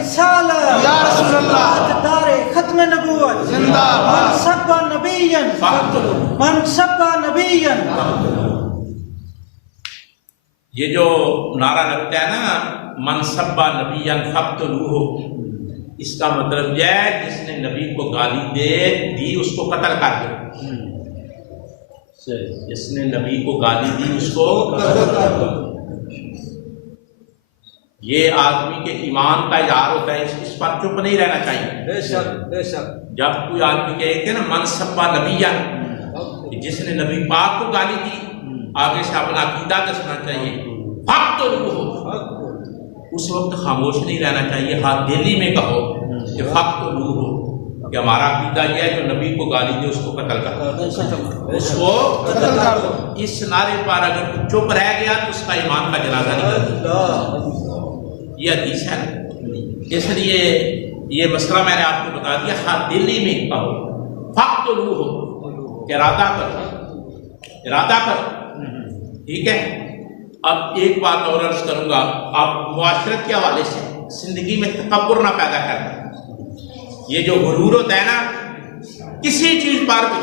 رسالت یا رسول اللہ، دار ختم نبوت زندہ باد، من سب نبیًا فاقتلوہ، من سب نبیًا. یہ جو نعرہ لگتا ہے نا من سب نبیًا فاقتلوہ، اس کا مطلب یہ ہے جس نے نبی کو گالی دی اس کو قتل کر دو. جس نے نبی کو گالی دی اس کو قتل کر دو. یہ آدمی کے ایمان کا اظہار ہوتا ہے، اس پر چپ نہیں رہنا چاہیے. بے شک بے شک. جب کوئی آدمی کہے کہ نا من سبا نبیًا، جس نے نبی پاک کو گالی دی، آگے سے اپنا عقیدہ دسنا چاہیے. فاقتلوہ، اس وقت خاموش نہیں رہنا چاہیے، ہاتھ دلی میں کہو کہ فاقتلوہ، کہ ہمارا عقیدہ یہ ہے جو نبی کو گالی دے اس کو قتل کر دو، اس کو قتل کر دو. اس نعرے پر اگر چپ رہ گیا تو اس کا ایمان کا جنازہ نکل. یہ حدیث ہے. اس لیے یہ مسئلہ میں نے آپ کو بتا دیا، ہاتھ دلی میں کہو فاقتلوہ، ارادہ کرو. ٹھیک ہے. اب ایک بات اور عرض کروں گا، آپ معاشرت کے حوالے سے زندگی میں تکبر نہ پیدا کرنا. یہ جو غرور ہوتا ہے نا کسی چیز پر بھی،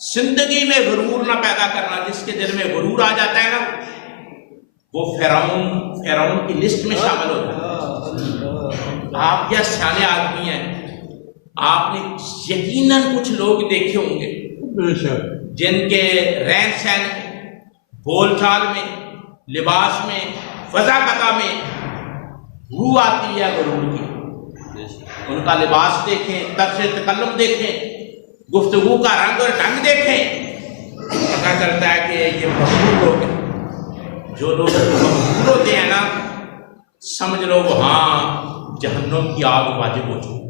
زندگی میں غرور نہ پیدا کرنا. جس کے دل میں غرور آ جاتا ہے نا وہ فرعون کی لسٹ میں شامل ہوتا ہے. آپ کیا سیانے آدمی ہیں، آپ نے یقیناً کچھ لوگ دیکھے ہوں گے جن کے رہن سہن میں، بول چال میں، لباس میں، فضاقتہ میں روح آتی ہے غرور کی. ان کا لباس دیکھیں، طرز تکلم دیکھیں، گفتگو کا رنگ اور ڈھنگ دیکھیں، پتہ چلتا ہے کہ یہ مغرور لوگ ہیں. جو لوگ مغرور ہوتے ہیں نا سمجھ لو وہاں جہنم کی آگ واجب ہو چکی.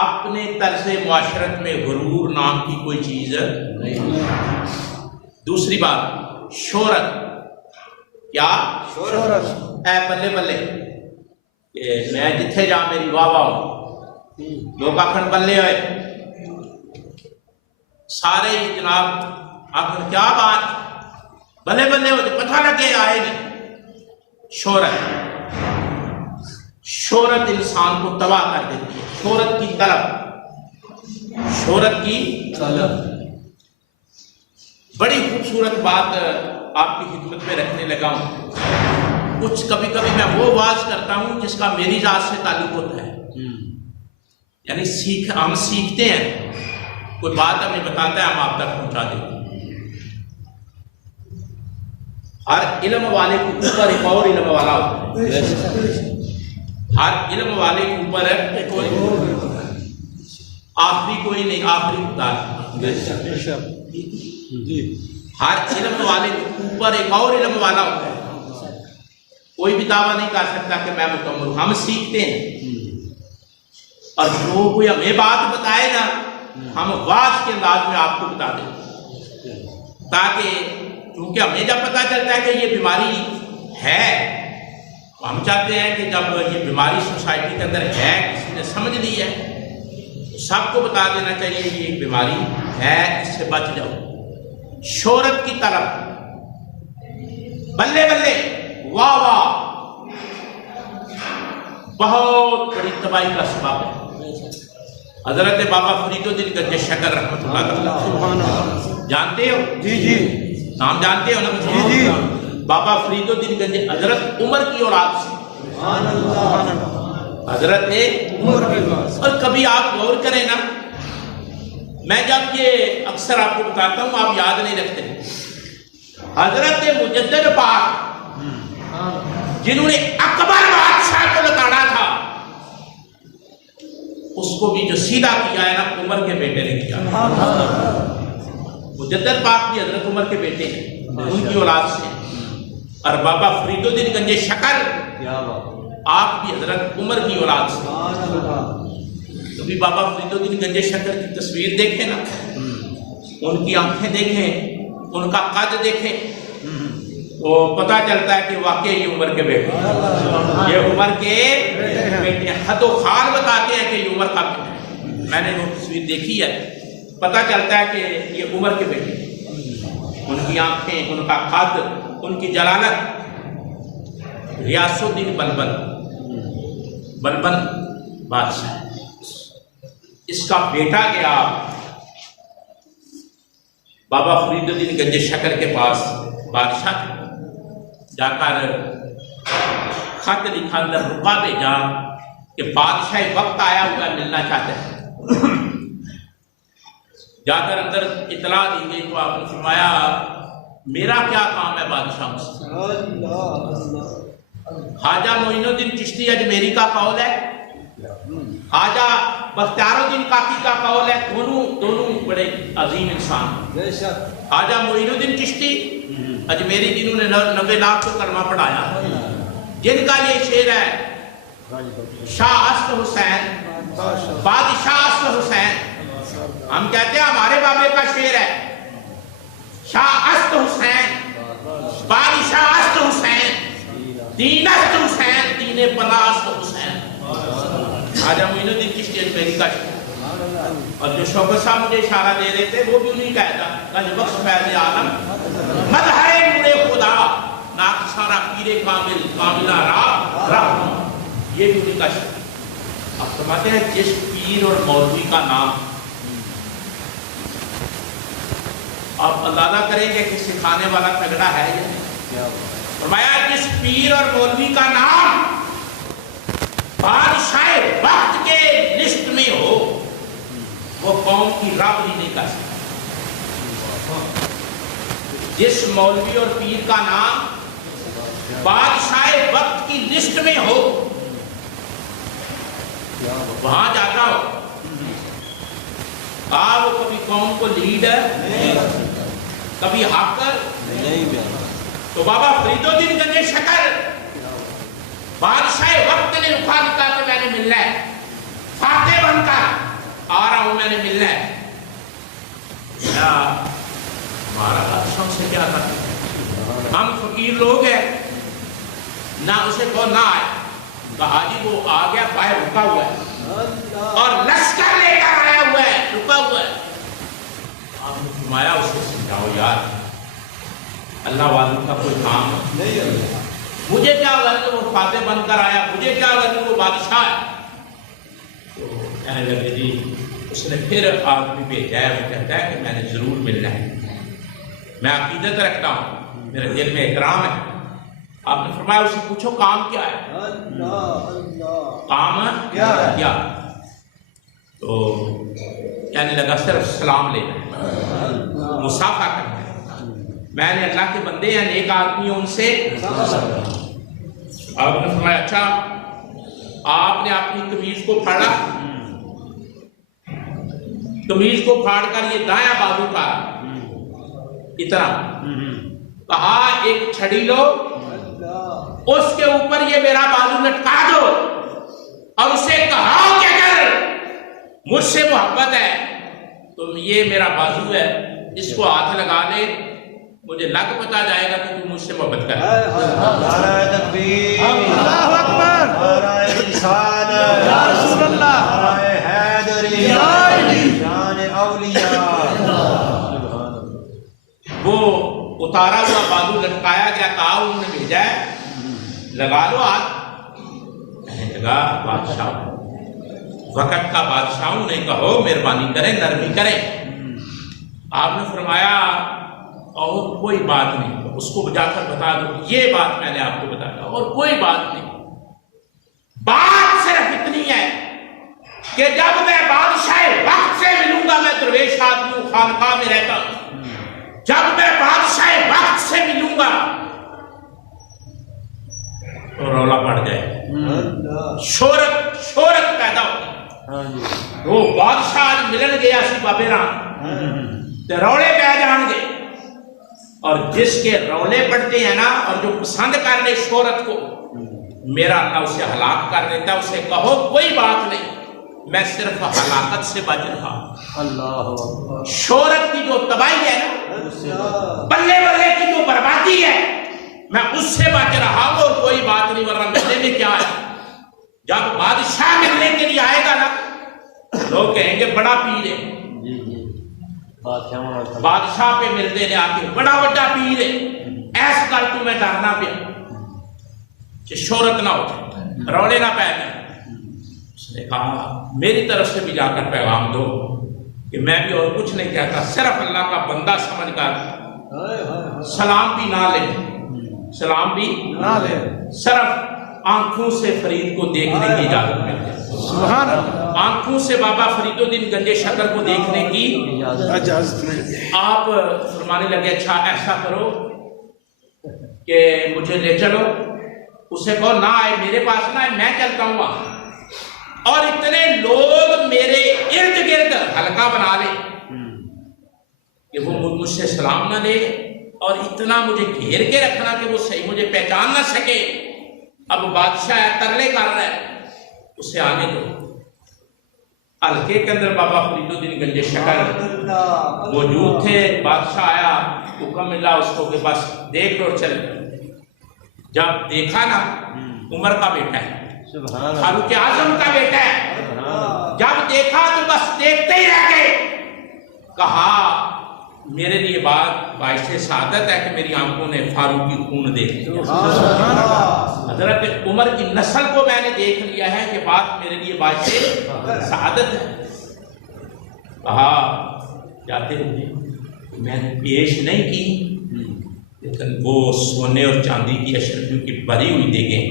اپنے طرز معاشرت میں غرور نام کی کوئی چیز نہیں. دوسری بات شہرت. کیا شہرت؟ اے بلے بلے کہ میں جتھے جا میری واہ واہ ہو، لوگ آخر بلے ہوئے، سارے ہی جناب آخر کیا بات بلے بلے ہو، جو پتہ لگے آئے نہیں. شہرت انسان کو تباہ کر دیتی ہے. شہرت کی طلب. بڑی خوبصورت بات آپ کی خدمت میں رکھنے لگا ہوں. کچھ کبھی کبھی میں وہ واز کرتا ہوں جس کا میری ذات سے تعلق ہوتا ہے. یعنی ہم سیکھتے ہیں، کوئی بات ہمیں بتاتا ہے ہم آپ تک پہنچا دیتے ہیں۔ ہر علم والے کے اوپر ایک اور علم والا ہوتا ہے، ہر علم والے کے اوپر کوئی آخری کوئی نہیں، آخری خدا ہے۔ ہر علم والے کے اوپر ایک اور علم والا ہوتا ہے، کوئی بھی دعویٰ نہیں کر سکتا کہ میں مکمل ہوں، ہم سیکھتے ہیں، اور جو کوئی ہمیں بات بتائے نا ہم واضح کے انداز میں آپ کو بتا دیں، تاکہ کیونکہ ہمیں جب پتہ چلتا ہے کہ یہ بیماری ہے، ہم چاہتے ہیں کہ جب یہ بیماری سوسائٹی کے اندر ہے، کسی نے سمجھ لی ہے، تو سب کو بتا دینا چاہیے یہ ایک بیماری ہے، اس سے بچ جاؤ۔ شہرت کی طرف بلے بلے واہ واہ بہت بڑی تباہی کا سبب ہے۔ حضرت بابا فرید الدین گنج شکر رحمۃ اللہ تعالیٰ جانتے ہو؟ جی جی نام جانتے ہو نا؟ جی جی بابا فرید الدین گنج حضرت عمر کی اولاد سے، حضرت عمر کے بعد اور کبھی آپ غور کریں نا، میں جب یہ اکثر آپ کو بتاتا ہوں آپ یاد نہیں رکھتے، حضرت مجدد پاک جنہوں نے اکبر بادشاہ کو لتاڑا تھا، اس کو بھی جو سیدھا کیا ہے نا عمر کے بیٹے نے کیا۔ مجدد پاک بھی حضرت عمر کے بیٹے ہیں، ان کی اولاد سے، اور بابا فرید الدین گنج شکر آپ بھی حضرت عمر کی اولاد سے۔ کبھی بابا فرید الدین گنج شکر کی تصویر دیکھیں نا، ان کی آنکھیں دیکھیں، ان کا قد دیکھیں، تو پتہ چلتا ہے کہ واقعی یہ عمر کے بیٹے ہیں، یہ عمر کے بیٹے ہیں، خط و خال بتاتے ہیں کہ یہ عمر کا بیٹا ہے۔ میں نے وہ تصویر دیکھی ہے، پتہ چلتا ہے کہ یہ عمر کے بیٹے ہیں، ان کی آنکھیں، ان کا قد، ان کی جلالت۔ ریاض الدین بلبل بادشاہ، اس کا بیٹا گیا بابا فرید الدین گنج شکر کے پاس بادشاہ، جا کر خط لکھا، اندر رقعہ بھیجا کہ بادشاہ وقت آیا ہوا ملنا چاہتے ہیں۔ جا کر اندر اطلاع دی گئی تو آپ نے فرمایا میرا کیا کام ہے بادشاہ سے؟ خواجہ معین الدین چشتی اجمیری کا قول ہے، خواجہ بختیار الدین کاکی کا قول ہے، دونوں بڑے عظیم انسان۔ خواجہ معین الدین چشتی اجمیری جنہوں نے 90 لاکھ کو کلمہ پڑھایا، جن کا یہ شعر ہے شاہ است حسین بادشاہ است حسین، ہم کہتے ہیں ہمارے بابے کا شعر ہے شاہ است حسین بادشاہ است حسین دین است حسین دین پناہ است حسین۔ خواجہ معین الدین چشتی اجمیری کا شعر، اور جو شوکت صاحب مجھے اشارہ دے رہے تھے وہ بھی انہیں کہتا کہ بخش فیض عالم مدح نور خدا ناقصارہ پیر کامل کاملہ راہ، یہ بھی انہیں کا شعر۔ اب فرماتے ہیں جس پیر اور مولوی کا نام، آپ اندازہ کریں گے کہ سکھانے والا تگڑا ہے یا نہیں؟ فرمایا جس پیر اور مولوی کا نام بادشاہ وقت کے لسٹ میں ہو وہ قوم کی راہبری نہیں کر سکتا۔ جس مولوی اور پیر کا نام بادشاہ وقت کی لسٹ میں ہو وہاں جاتا ہو، وہ کبھی قوم کو لیڈر کبھی حاکم نہیں۔ تو بابا فرید الدین گنج شکر بادشاہ وقت نے رکھا لکھا کہ میں نے ملنا ہے، فاتح بن کر آ رہا ہوں، میں نے ملنا ہے۔ ہمارا بادشاہ سے کیا تھا، ہم فقیر لوگ ہیں، نہ اسے کو نہ آئے، کہا جی وہ آ گیا، باہر رکا ہوا ہے اور لشکر لے کر آیا ہوا ہے، رکا ہوا ہے۔ آپ نے فرمایا اسے سمجھاؤ یار، اللہ والوں کا کوئی کام نہیں ہے، مجھے کیا لگا وہ فاتح بن کر آیا، مجھے کیا لگا وہ بادشاہ ہے۔ تو کہنے لگے جی اس نے پھر آدمی بھیجا ہے، وہ کہتا ہے کہ میں نے ضرور ملنا ہے، میں عقیدت رکھتا ہوں، میرے دل میں احترام ہے۔ آپ نے فرمایا اسے پوچھو کام کیا ہے، کام کیا؟ تو کہنے لگا صرف سلام لینا ہے، مصافحہ کرنا ہے، میں نے اللہ کے بندے ہیں، نیک آدمی ان سے۔ آپ نے فرمایا اچھا، آپ نے اپنی قمیض کو پھاڑا، قمیض کو پھاڑ کر یہ دایاں بازو کا اتنا کہا ایک چھڑی لو، اس کے اوپر یہ میرا بازو لٹکا دو اور اسے کہا کہ اگر مجھ سے محبت ہے تو یہ میرا بازو ہے، اس کو ہاتھ لگا لے، مجھے لگ پتا جائے گا کہ تو مجھ سے محبت کر۔ نعرہ تکبیر، اللہ اکبر، نعرہ رسالت، یا رسول اللہ، نعرہ حیدری، شان اولیاء۔ وہ اتارا ہوا بازو لٹکایا گیا، کہا انہوں نے بھیجا ہے لگا لو ہاتھ۔ کہنے لگا بادشاہ، وقت کا بادشاہوں نے کہو مہربانی کریں، نرمی کریں۔ آپ نے فرمایا اور کوئی بات نہیں، اس کو جا کر بتا دو یہ بات میں نے آپ کو بتایا، اور کوئی بات نہیں، بات صرف اتنی ہے کہ جب میں بادشاہ وقت سے ملوں گا، میں درویش آدمی ہوں، خانقاہ میں رہتا ہوں، جب میں بادشاہ وقت سے ملوں گا تو رولا پڑ جائے، شہرت پیدا ہوگی۔ وہ بادشاہ آج ملن گیا سی بابے رام تے روڑے پہ جان گے، اور جس کے رولے پڑتے ہیں نا اور جو پسند کر لے شہرت کو، میرا اللہ اسے ہلاک کر دیتا۔ اسے کہو کوئی بات نہیں، میں صرف ہلاکت سے بچ رہا۔ شہرت کی جو تباہی ہے نا، بلے بلے کی جو بربادی ہے، میں اس سے بچ رہا ہوں، اور کوئی بات نہیں، ورنہ ملنے میں کیا ہے۔ جب بادشاہ ملنے کے لیے آئے گا نا، لوگ کہیں گے بڑا پیر ہے، بادشاہ پہ ملتے نے آتے بڑا بڑا پیر ہے، ایس کر تو میں ڈرنا پہ کہ شہرت نہ ہو جائے، روڑے نہ پہ جائے۔ اس نے کہا میری طرف سے بھی جا کر پیغام دو کہ میں بھی اور کچھ نہیں کہتا، صرف اللہ کا بندہ سمجھ کر سلام بھی نہ لے، سلام بھی نہ لے، صرف آنکھوں سے فرید کو دیکھنے کی اجازت ملتی ہے۔ سبحان اللہ، آنکھوں سے بابا فرید الدین گنج شکر کو دیکھنے کی اجازت ملتی ہے۔ آپ فرمانے لگے اچھا ایسا کرو کہ مجھے لے چلو۔ اسے کہو نہ آئے میرے پاس، نہ آئے میں چلتا ہوں وہاں، اور اتنے لوگ میرے ارد گرد حلقہ بنا لے کہ وہ مجھ سے سلام نہ لے، اور اتنا مجھے گھیر کے رکھنا کہ وہ صحیح مجھے پہچان نہ سکے۔ اب بادشاہ ترلے کر رہا ہے، اسے آنے دو۔ حلقے کے اندر بابا فرید الدین گنج شکر موجود تھے، بادشاہ آیا، حکم ملا اس کو کہ بس دیکھ لو چل۔ جب دیکھا نا، عمر کا بیٹا ہے، فاروق اعظم کا بیٹا ہے، جب دیکھا تو بس دیکھتے ہی رہ گئے۔ کہا میرے لیے بات باعث سعادت ہے کہ میری آنکھوں نے فاروقی خون دیکھ لیا، حضرت عمر کی نسل کو میں نے دیکھ لیا ہے، کہ بات میرے لیے باعث سعادت ہے۔ کہا جاتے ہوئے میں نے پیش نہیں کی، لیکن وہ سونے اور چاندی کی اشرفیوں کی بھری ہوئی دیکھیں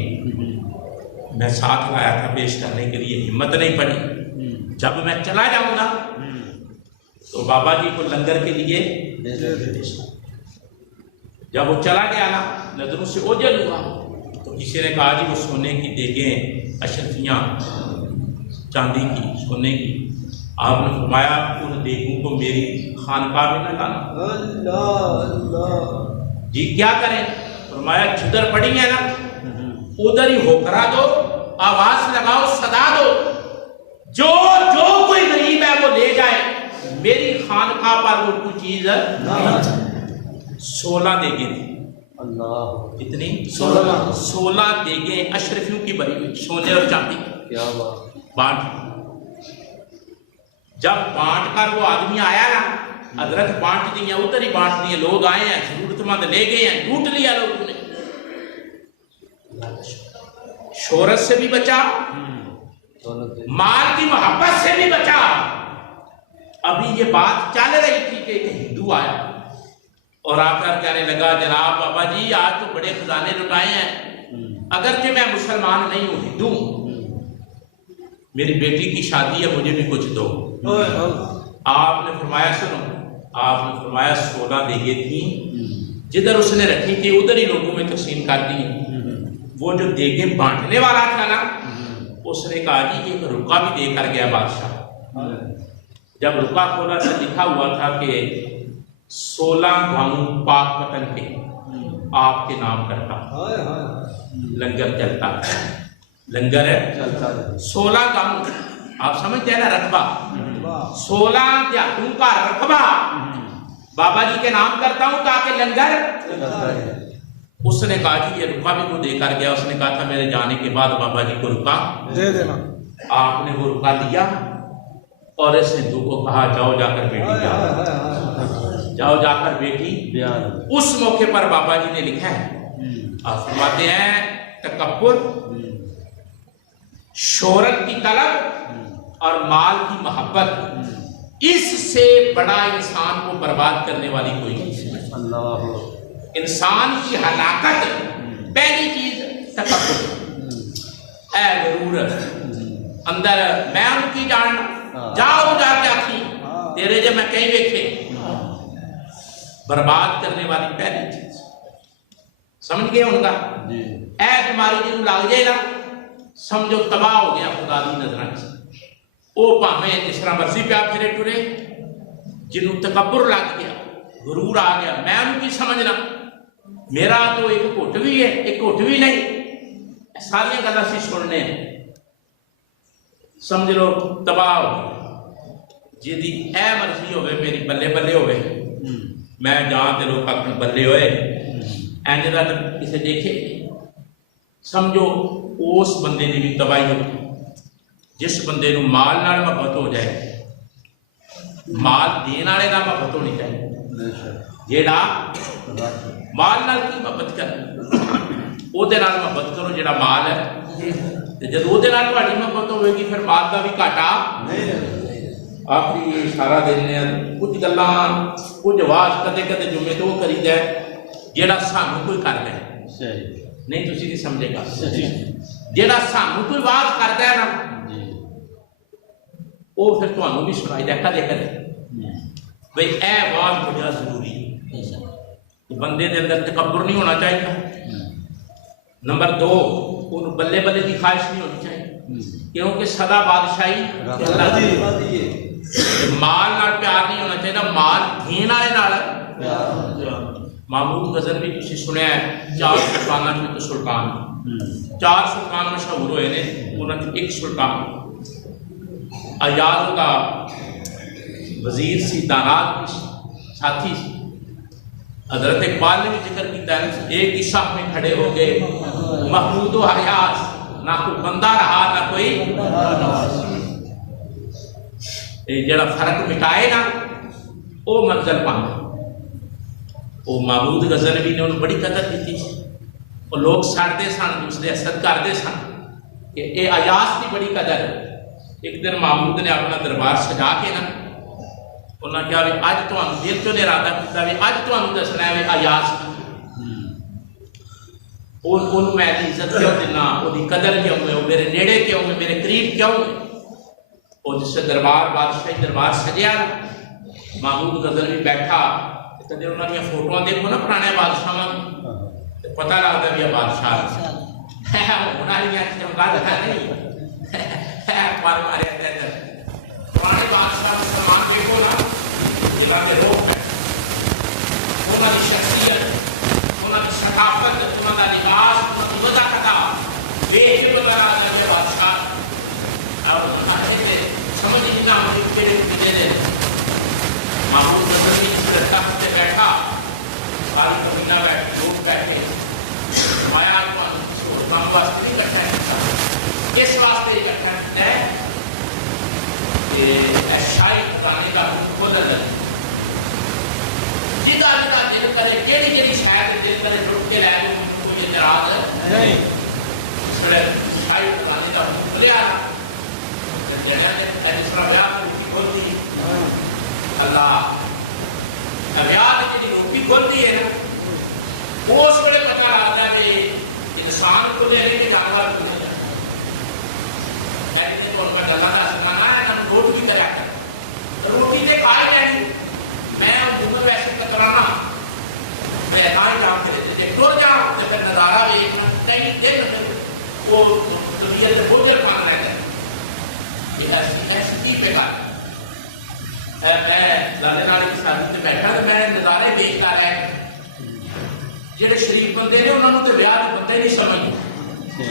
میں ساتھ لایا تھا پیش کرنے کے لیے، ہمت نہیں پڑی۔ جب میں چلا جاؤں گا تو بابا جی کو لنگر کے لیے، جب وہ چلا گیا نا، نظروں سے اوجھل ہوا، تو کسی نے کہا جی وہ سونے کی دیگیں، اشرفیاں چاندی کی، سونے کی۔ آپ نے فرمایا ان دیگوں کو میری خانقاہ میں نہ لانا۔ جی کیا کریں؟ فرمایا جدھر پڑی ہے نا ادھر ہی ہوکرا دو، آواز لگاؤ، صدا دو، جو کوئی غریب ہے وہ لے جائے، میری خانقاہ پر وہ کوئی چیز نہیں۔ 16 دیگیں تھی، کتنی؟ 16 دیگیں اشرفیوں کی بھری ہوئی، سونے اور چاندی کی، بانٹ۔ جب بانٹ کر وہ آدمی آیا نا، حضرت بانٹ دی ہیں، ادھر ہی بانٹ دی ہیں، لوگ آئے ہیں، ضرورت مند لے گئے ہیں، لوٹ لیا لوگوں نے۔ شہرت سے بھی بچا، مال کی محبت سے بھی بچا۔ ابھی یہ بات چل رہی تھی کہ ایک ہندو آیا اور آ کر کہنے لگا جناب بابا جی آج تو بڑے خزانے لٹائے ہیں، اگرچہ میں مسلمان نہیں ہوں، ہندو ہوں، میری بیٹی کی شادی ہے, مجھے بھی کچھ دو. آپ نے فرمایا سنو, آپ نے فرمایا 16 دیگیں تھیں, جدھر اس نے رکھی تھی ادھر ہی لوگوں میں تقسیم کر دی. وہ جو دیگیں بانٹنے والا تھا نا, اس نے کہا جی ایک رکا بھی دے کر گیا بادشاہ. جب رکا کھولا تو لکھا ہوا تھا کہ 16 گاؤں پاک وطن کے آپ کے نام کرتا, لنگر چلتا ہے, لنگر ہے 16 گاؤں. آپ سمجھتے ہیں نا رقبہ, 16 دیہاتوں کا رقبہ بابا جی کے نام کرتا ہوں تاکہ لنگر. اس نے کہا جی یہ رکا بھی وہ دے کر گیا. اس نے کہا تھا میرے جانے کے بعد بابا جی کو رکا دے دینا. آپ نے وہ رکا دیا اور اس ہندو کو کہا جاؤ جا کر بیٹی بیان, جاؤ جا کر بیٹی بیان. اس موقع پر بابا جی نے لکھا ہے, آپ فرماتے ہیں تکبر, شہرت کی طلب اور مال کی محبت, اس سے بڑا انسان کو برباد کرنے والی کوئی چیز نہیں. انسان کی ہلاکت پہلی چیز تکبر ہے, غرور اندر میں ان کی جاننا, جاؤ جا کے آخی تیرے جو میں کہیں دیکھے, برباد کرنے والی پہلی چیز. سمجھ گئے ان کا اے بیماری جنہوں لگ جائے نا, سمجھو تباہ ہو گیا خدا دی نظر سے. وہ پاویں جس طرح مرضی پیا پھرے ٹرے, جنہوں تکبر لگ گیا, غرور آ گیا, میں ان کی سمجھنا, میرا تو ایک گھٹ بھی ہے ایک گھٹ بھی نہیں, ساری گلا سی سننے سمجھ لو تباہ ہو گیا. جی اے مرضی ہوئے میری بلے بلے ہوئے, میں جہاں تے لوگ اپنے بلے ہوئے اینج دا کسے دیکھے. سمجھو اس بندے دی بھی تباہی ہوگی جس بندے نو مال نال محبت ہو جائے. مال دین والے نال محبت ہونی چاہیے, جیڑا مال نال کی محبت کرے او دے نال محبت کرو جیڑا مال ہے. جب وہ دے نال تہاڈی محبت ہوئے گی پھر مال دا بھی گھاٹا نہیں. آخری سارا دن کچھ گلاں کچھ آواز کدے کدے جمعے تو وہ کری دے جیڑا سانوں کوئی کر دے نہیں, تسی نہیں سمجھے گا. جیڑا سانوں کوئی آواز کردا ہے نا وہ پھر تانوں بھی سنائی دے کدے کدے بھئی اے آواز بڑا ضروری ہے. بندے دے اندر تکبر نہیں ہونا چاہیے. نمبر 2 انہوں بلے بلے کی خواہش نہیں ہونی چاہیے, کیونکہ سدا بادشاہی اللہ دی. مال نال پیار نہیں ہونا چاہیے, مال دین والے نال. محمود غزل بھی تسی سنیا ہے, 4 سلطاناں میں تو سلطان 4 سلطان مشہور ہوئے نے, انہاں چ ایک سلطان ایاز کا وزیر سی, دانات ساتھی سی. حضرت اقبال نے بھی ذکر کیتا ہے, ایک ہی صف میں کھڑے ہو گئے محمود و ایاز, نہ کوئی بندہ رہا نہ کوئی. جڑا فرق مٹائے نا وہ منزل پانا. وہ محمود غزنوی نے انہوں بڑی قدر کی تھی. وہ لوگ سڑتے سن, دوسرے حسد کرتے سن کہ اے ایاز کی بڑی قدر ہے. ایک دن محمود نے اپنا دربار سجا کے نا انہوں نے کہا بھی اج تو دل چوں نے ارادہ کیتا بھی اج تو دسنا ہے ایاز ان میں عزت کیوں دینا, وہ قدر کیوں ہے, وہ میرے نیڑے کیوں ہے, میرے قریب کیوں ہے. اور جس سے دربار بادشاہی دربار سجیا محمود غزنوی بیٹھا, کدے انہوں نے فوٹوਆਂ دیکھو نا پرانے بادشاہ پتہ لگتا بھی بادشاہ نہیں پر مارے پرانے بادشاہ سامان دیکھو نا کے روپ ہے, انہوں کی شخصیت, انہوں کی ثقافت, انہوں کا لباس, انہوں کی وضاحت دیکھ کے بتا رہا ہے بادشاہ اور سمجھ جتنا مجھے دے. محمود غزنوی جس تخت پہ بیٹھا, ساری قبیلہ بیٹھے, لوگ بیٹھے, مایا کام واسطے نہیں بیٹھا ہے, اس واسطے بیٹھا ہے کہ شاہی خزانے کا خود ہے جدا جدا دل کرے کیڑی کیڑی شاید دل کرے ٹوٹ کے لے کوئی اعتراض نہیں. اس ویلے شاہی خزانے کا کھلیا جس طرح بیاہ روٹی کھولتی اللہ بیاہ کی جی روٹی کھولتی ہے نا, اس ویلے پتا لگتا ہے کہ انسان کو لے کے جانور کو نہیں جاتا. بیٹھا تو میں نظارے دیکھ کر رہا جہے شریف بندے نے انہوں نے تو ویاہ بندے نہیں سمجھتے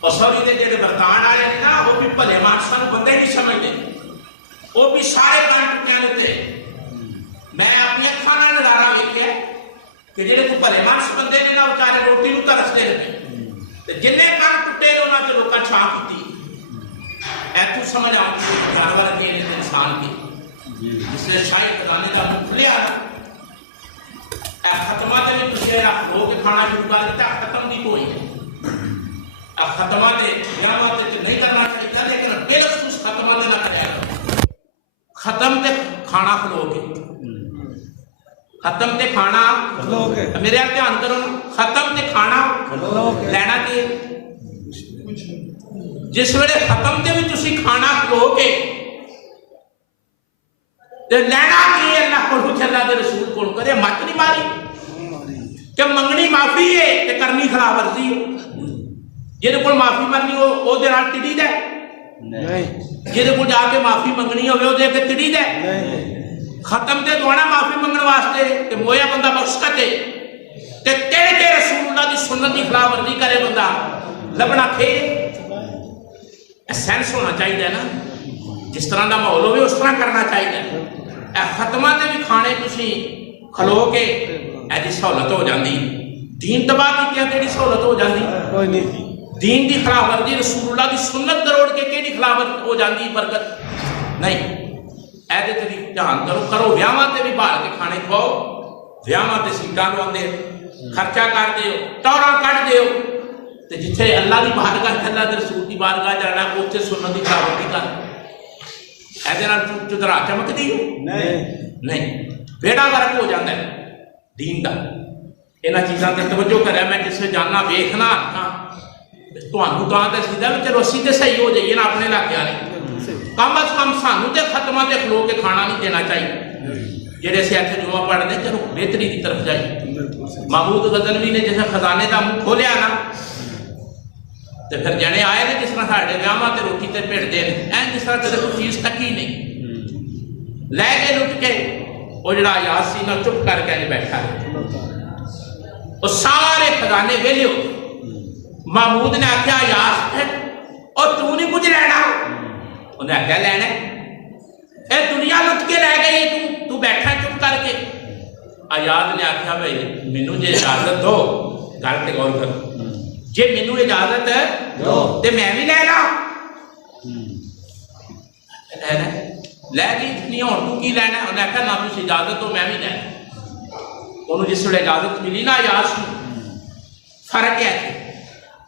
اور سوری کے جہے برتان والے نے نا وہ بھی بھلے مانسا بندے نہیں سمجھتے وہ بھی سارے کان ٹوٹیاں لیتے میں اپنی اکھاں نال نظارہ ویکھیا کہ جہے کوئی بھلے مانس بندے نے نا بیچارے روٹی نوں ترستے رہتے جن کان ٹوٹے نے انہوں نے لوگوں چھاں کی ایتھوں سمجھ آتی ہے جانور کے انسان کے جس نے شاہی خزانے کا منہ کھلیا ختمہ تے بھی تسی رکھ لو کہ کھانا شروع کر دیتا ختم نہیں کوئی ختمہ تے بیاواں تے نہیں کرنا چاہیے لیکن بے خصوص ختمہ تے نہ کریا ختم تے کھانا کھلو کے ختم تے کھانا کھلو کے میرے دھیان کرو ختم تے کھانا کھلو کے لینا کہ جس ویلے ختم تے بھی تسی کھانا کھلو کے لینا کہ اللہ کو اللہ کے رسول کو کرے مت نہیں ماری کہ منگنی معافی ہے کہ کرنی خلاف ورزی ہے جہد کو معافی منگنی ہو وہ ٹڑی دے جہد کو جا کے معافی منگنی ہوگی وہ ٹڑی دے ختم تے دعانا معافی منگن واسطے کہ مویا بندہ بخش کتے تے تیرے تے رسول اللہ دی سنت دی خلاف ورزی کرے بندہ لبنا کھے سینس ہونا چاہیے نا جس طرح دا ماحول ہوئے اس طرح کرنا چاہیے ختمہ تے بھی کھانے تسی کھلو کے ایسی سہولت ہو جاندی دین تباہ کی کیا کیڑی سہولت ہو جاندی کوئی نہیں دین دی خلاف ورزی رسول اللہ دی سنت دروڑ کے کیڑی خلاف ورزی ہو جاندی برکت نہیں ایدے تے بھی دھیان کرو ویاواں تے بھی باہر کے کھانے کھاؤ ویاواں تے سیٹاں لواندے خرچہ کر دیو ٹوراں کڈ دیو تے جتھے اللہ دی بارگاہ اللہ دے رسول دی بارگاہ جانا اوتھے سنت دی خلاف ورزی کر ایدے نال چدرا چمکدی نہیں بیڑا غرق ہو جاتا ہے دین دا انہاں چیزاں تے توجہ کرے میں جس سے جاننا ویکھنا تانوں تاں تے سیدھا بھی چلو اسی تے صحیح ہو جائیے نا اپنے علاقے والے کم از کم سانوں تے ختمہ تے کھلو کے کھانا نہیں دینا چاہیے جہے سے ایتھے جمعہ پڑھنے چلو بہتری کی طرف جائیے محمود غزنوی نے جیسے خزانے دا منہ کھولیا نا تے پھر جنے آئے نے جس طرح ساڈے ویاواں تے روٹی تے بھیڑدے نے این جس طرح کدے کوئی چیز تکی نہیں لے کے لٹ کے وہ جڑا یاس سی نا چپ کر کے بیٹھا وہ سارے خزانے ویلے ہو محمود نے آخیا یاس اور تو نہیں کچھ لینا انہیں آخیا لینا اے دنیا لٹ کے لے گئی تو بیٹھا چپ کر کے آیاد نے آخیا بھائی مینوں جے اجازت دو گل تے غور کرو جے مینوں اجازت ہے تے میں بھی لینا لے گئی نہیں ہوں تو کی لینا انہیں آخیا نہ تسی اجازت دو میں بھی لینا انہوں جس ویلے اجازت ملی نا یاس فرق ہے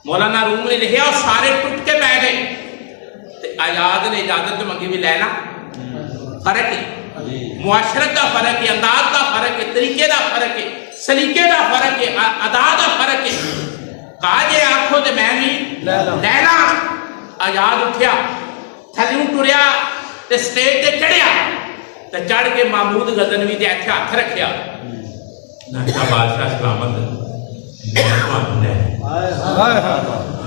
مولانا روم نے لکھا اور سارے ٹوٹ کے بہ گئے آیاد نے اجازت منگی بھی لینا فرق ہے معاشرت کا فرق ہے انداز کا فرق ہے طریقے کا فرق ہے سلیقے کا فرق ہے ادا کا فرق ہے کہا جے آنکھوں تے میں بھی لینا آیاد اٹھیا تھلیوں ٹریا تے سٹیج تے چڑھیا تے چڑھ کے محمود غزنوی دے ہتھ ہاتھ رکھیا نہ بادشاہ سلامت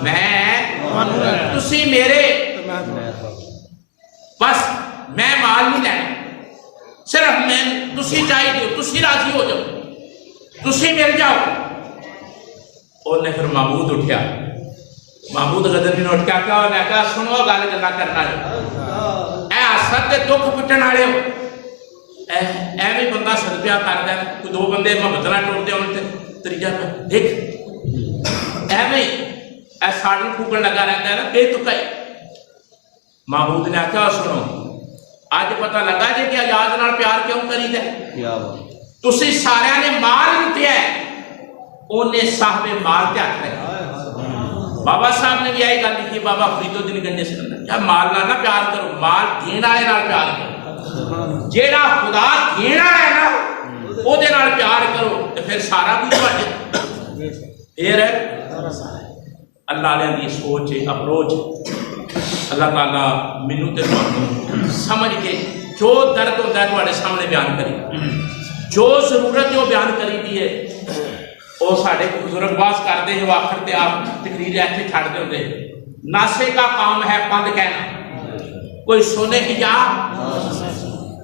میں تسی میرے بس میں مال نہیں لینا صرف میں تسی چاہیے دیو تسی راضی ہو جاؤ تسی مل جاؤ انہیں پھر محمود اٹھیا محمود غزنوی نے اٹھ کے کہا انہیں کہا سنو گل گلا کرنا اے حسد تے دکھ پٹن والے ہو ایویں بندہ صدقہ کردا ہے کوئی دو بندے محبت نال ٹوڑدے ہون تے تریجا دیکھ ایویں اے ساڑن پھوکن لگا رہتا ہے نا بے تکائی محمود نے آخیا سنو اج پتہ لگا جے کہ آیاد نال پیار کیوں کری دے تسی سارے نے مال لٹیا ہے انہیں صاحب مال تے ہاتھ رکھا بابا صاحب نے بھی آئی گل لکھی بابا فرید الدین گنجے سکندر کیا مال نال نہ پیار کرو مال دین والے نال پیار کرو جیڑا خدا دین والا ہے نا او دے نال پیار کرو تے پھر سارا کچھ تواڈے پھر اللہ علیہ دی سوچ اپروچ اللہ تعالیٰ مینوں تے تانوں سمجھ کے جو درد ہوتا ہے تواڈے سامنے بیان کری جو ضرورت ہے وہ بیان کری دی ہے وہ ساڑھے بزرگ باز کرتے ہیں وہ آخر تے آپ تقریر ایسے چھڑ دے ہوتے ناسے کا کام ہے بند کہنا کوئی سنے کی جا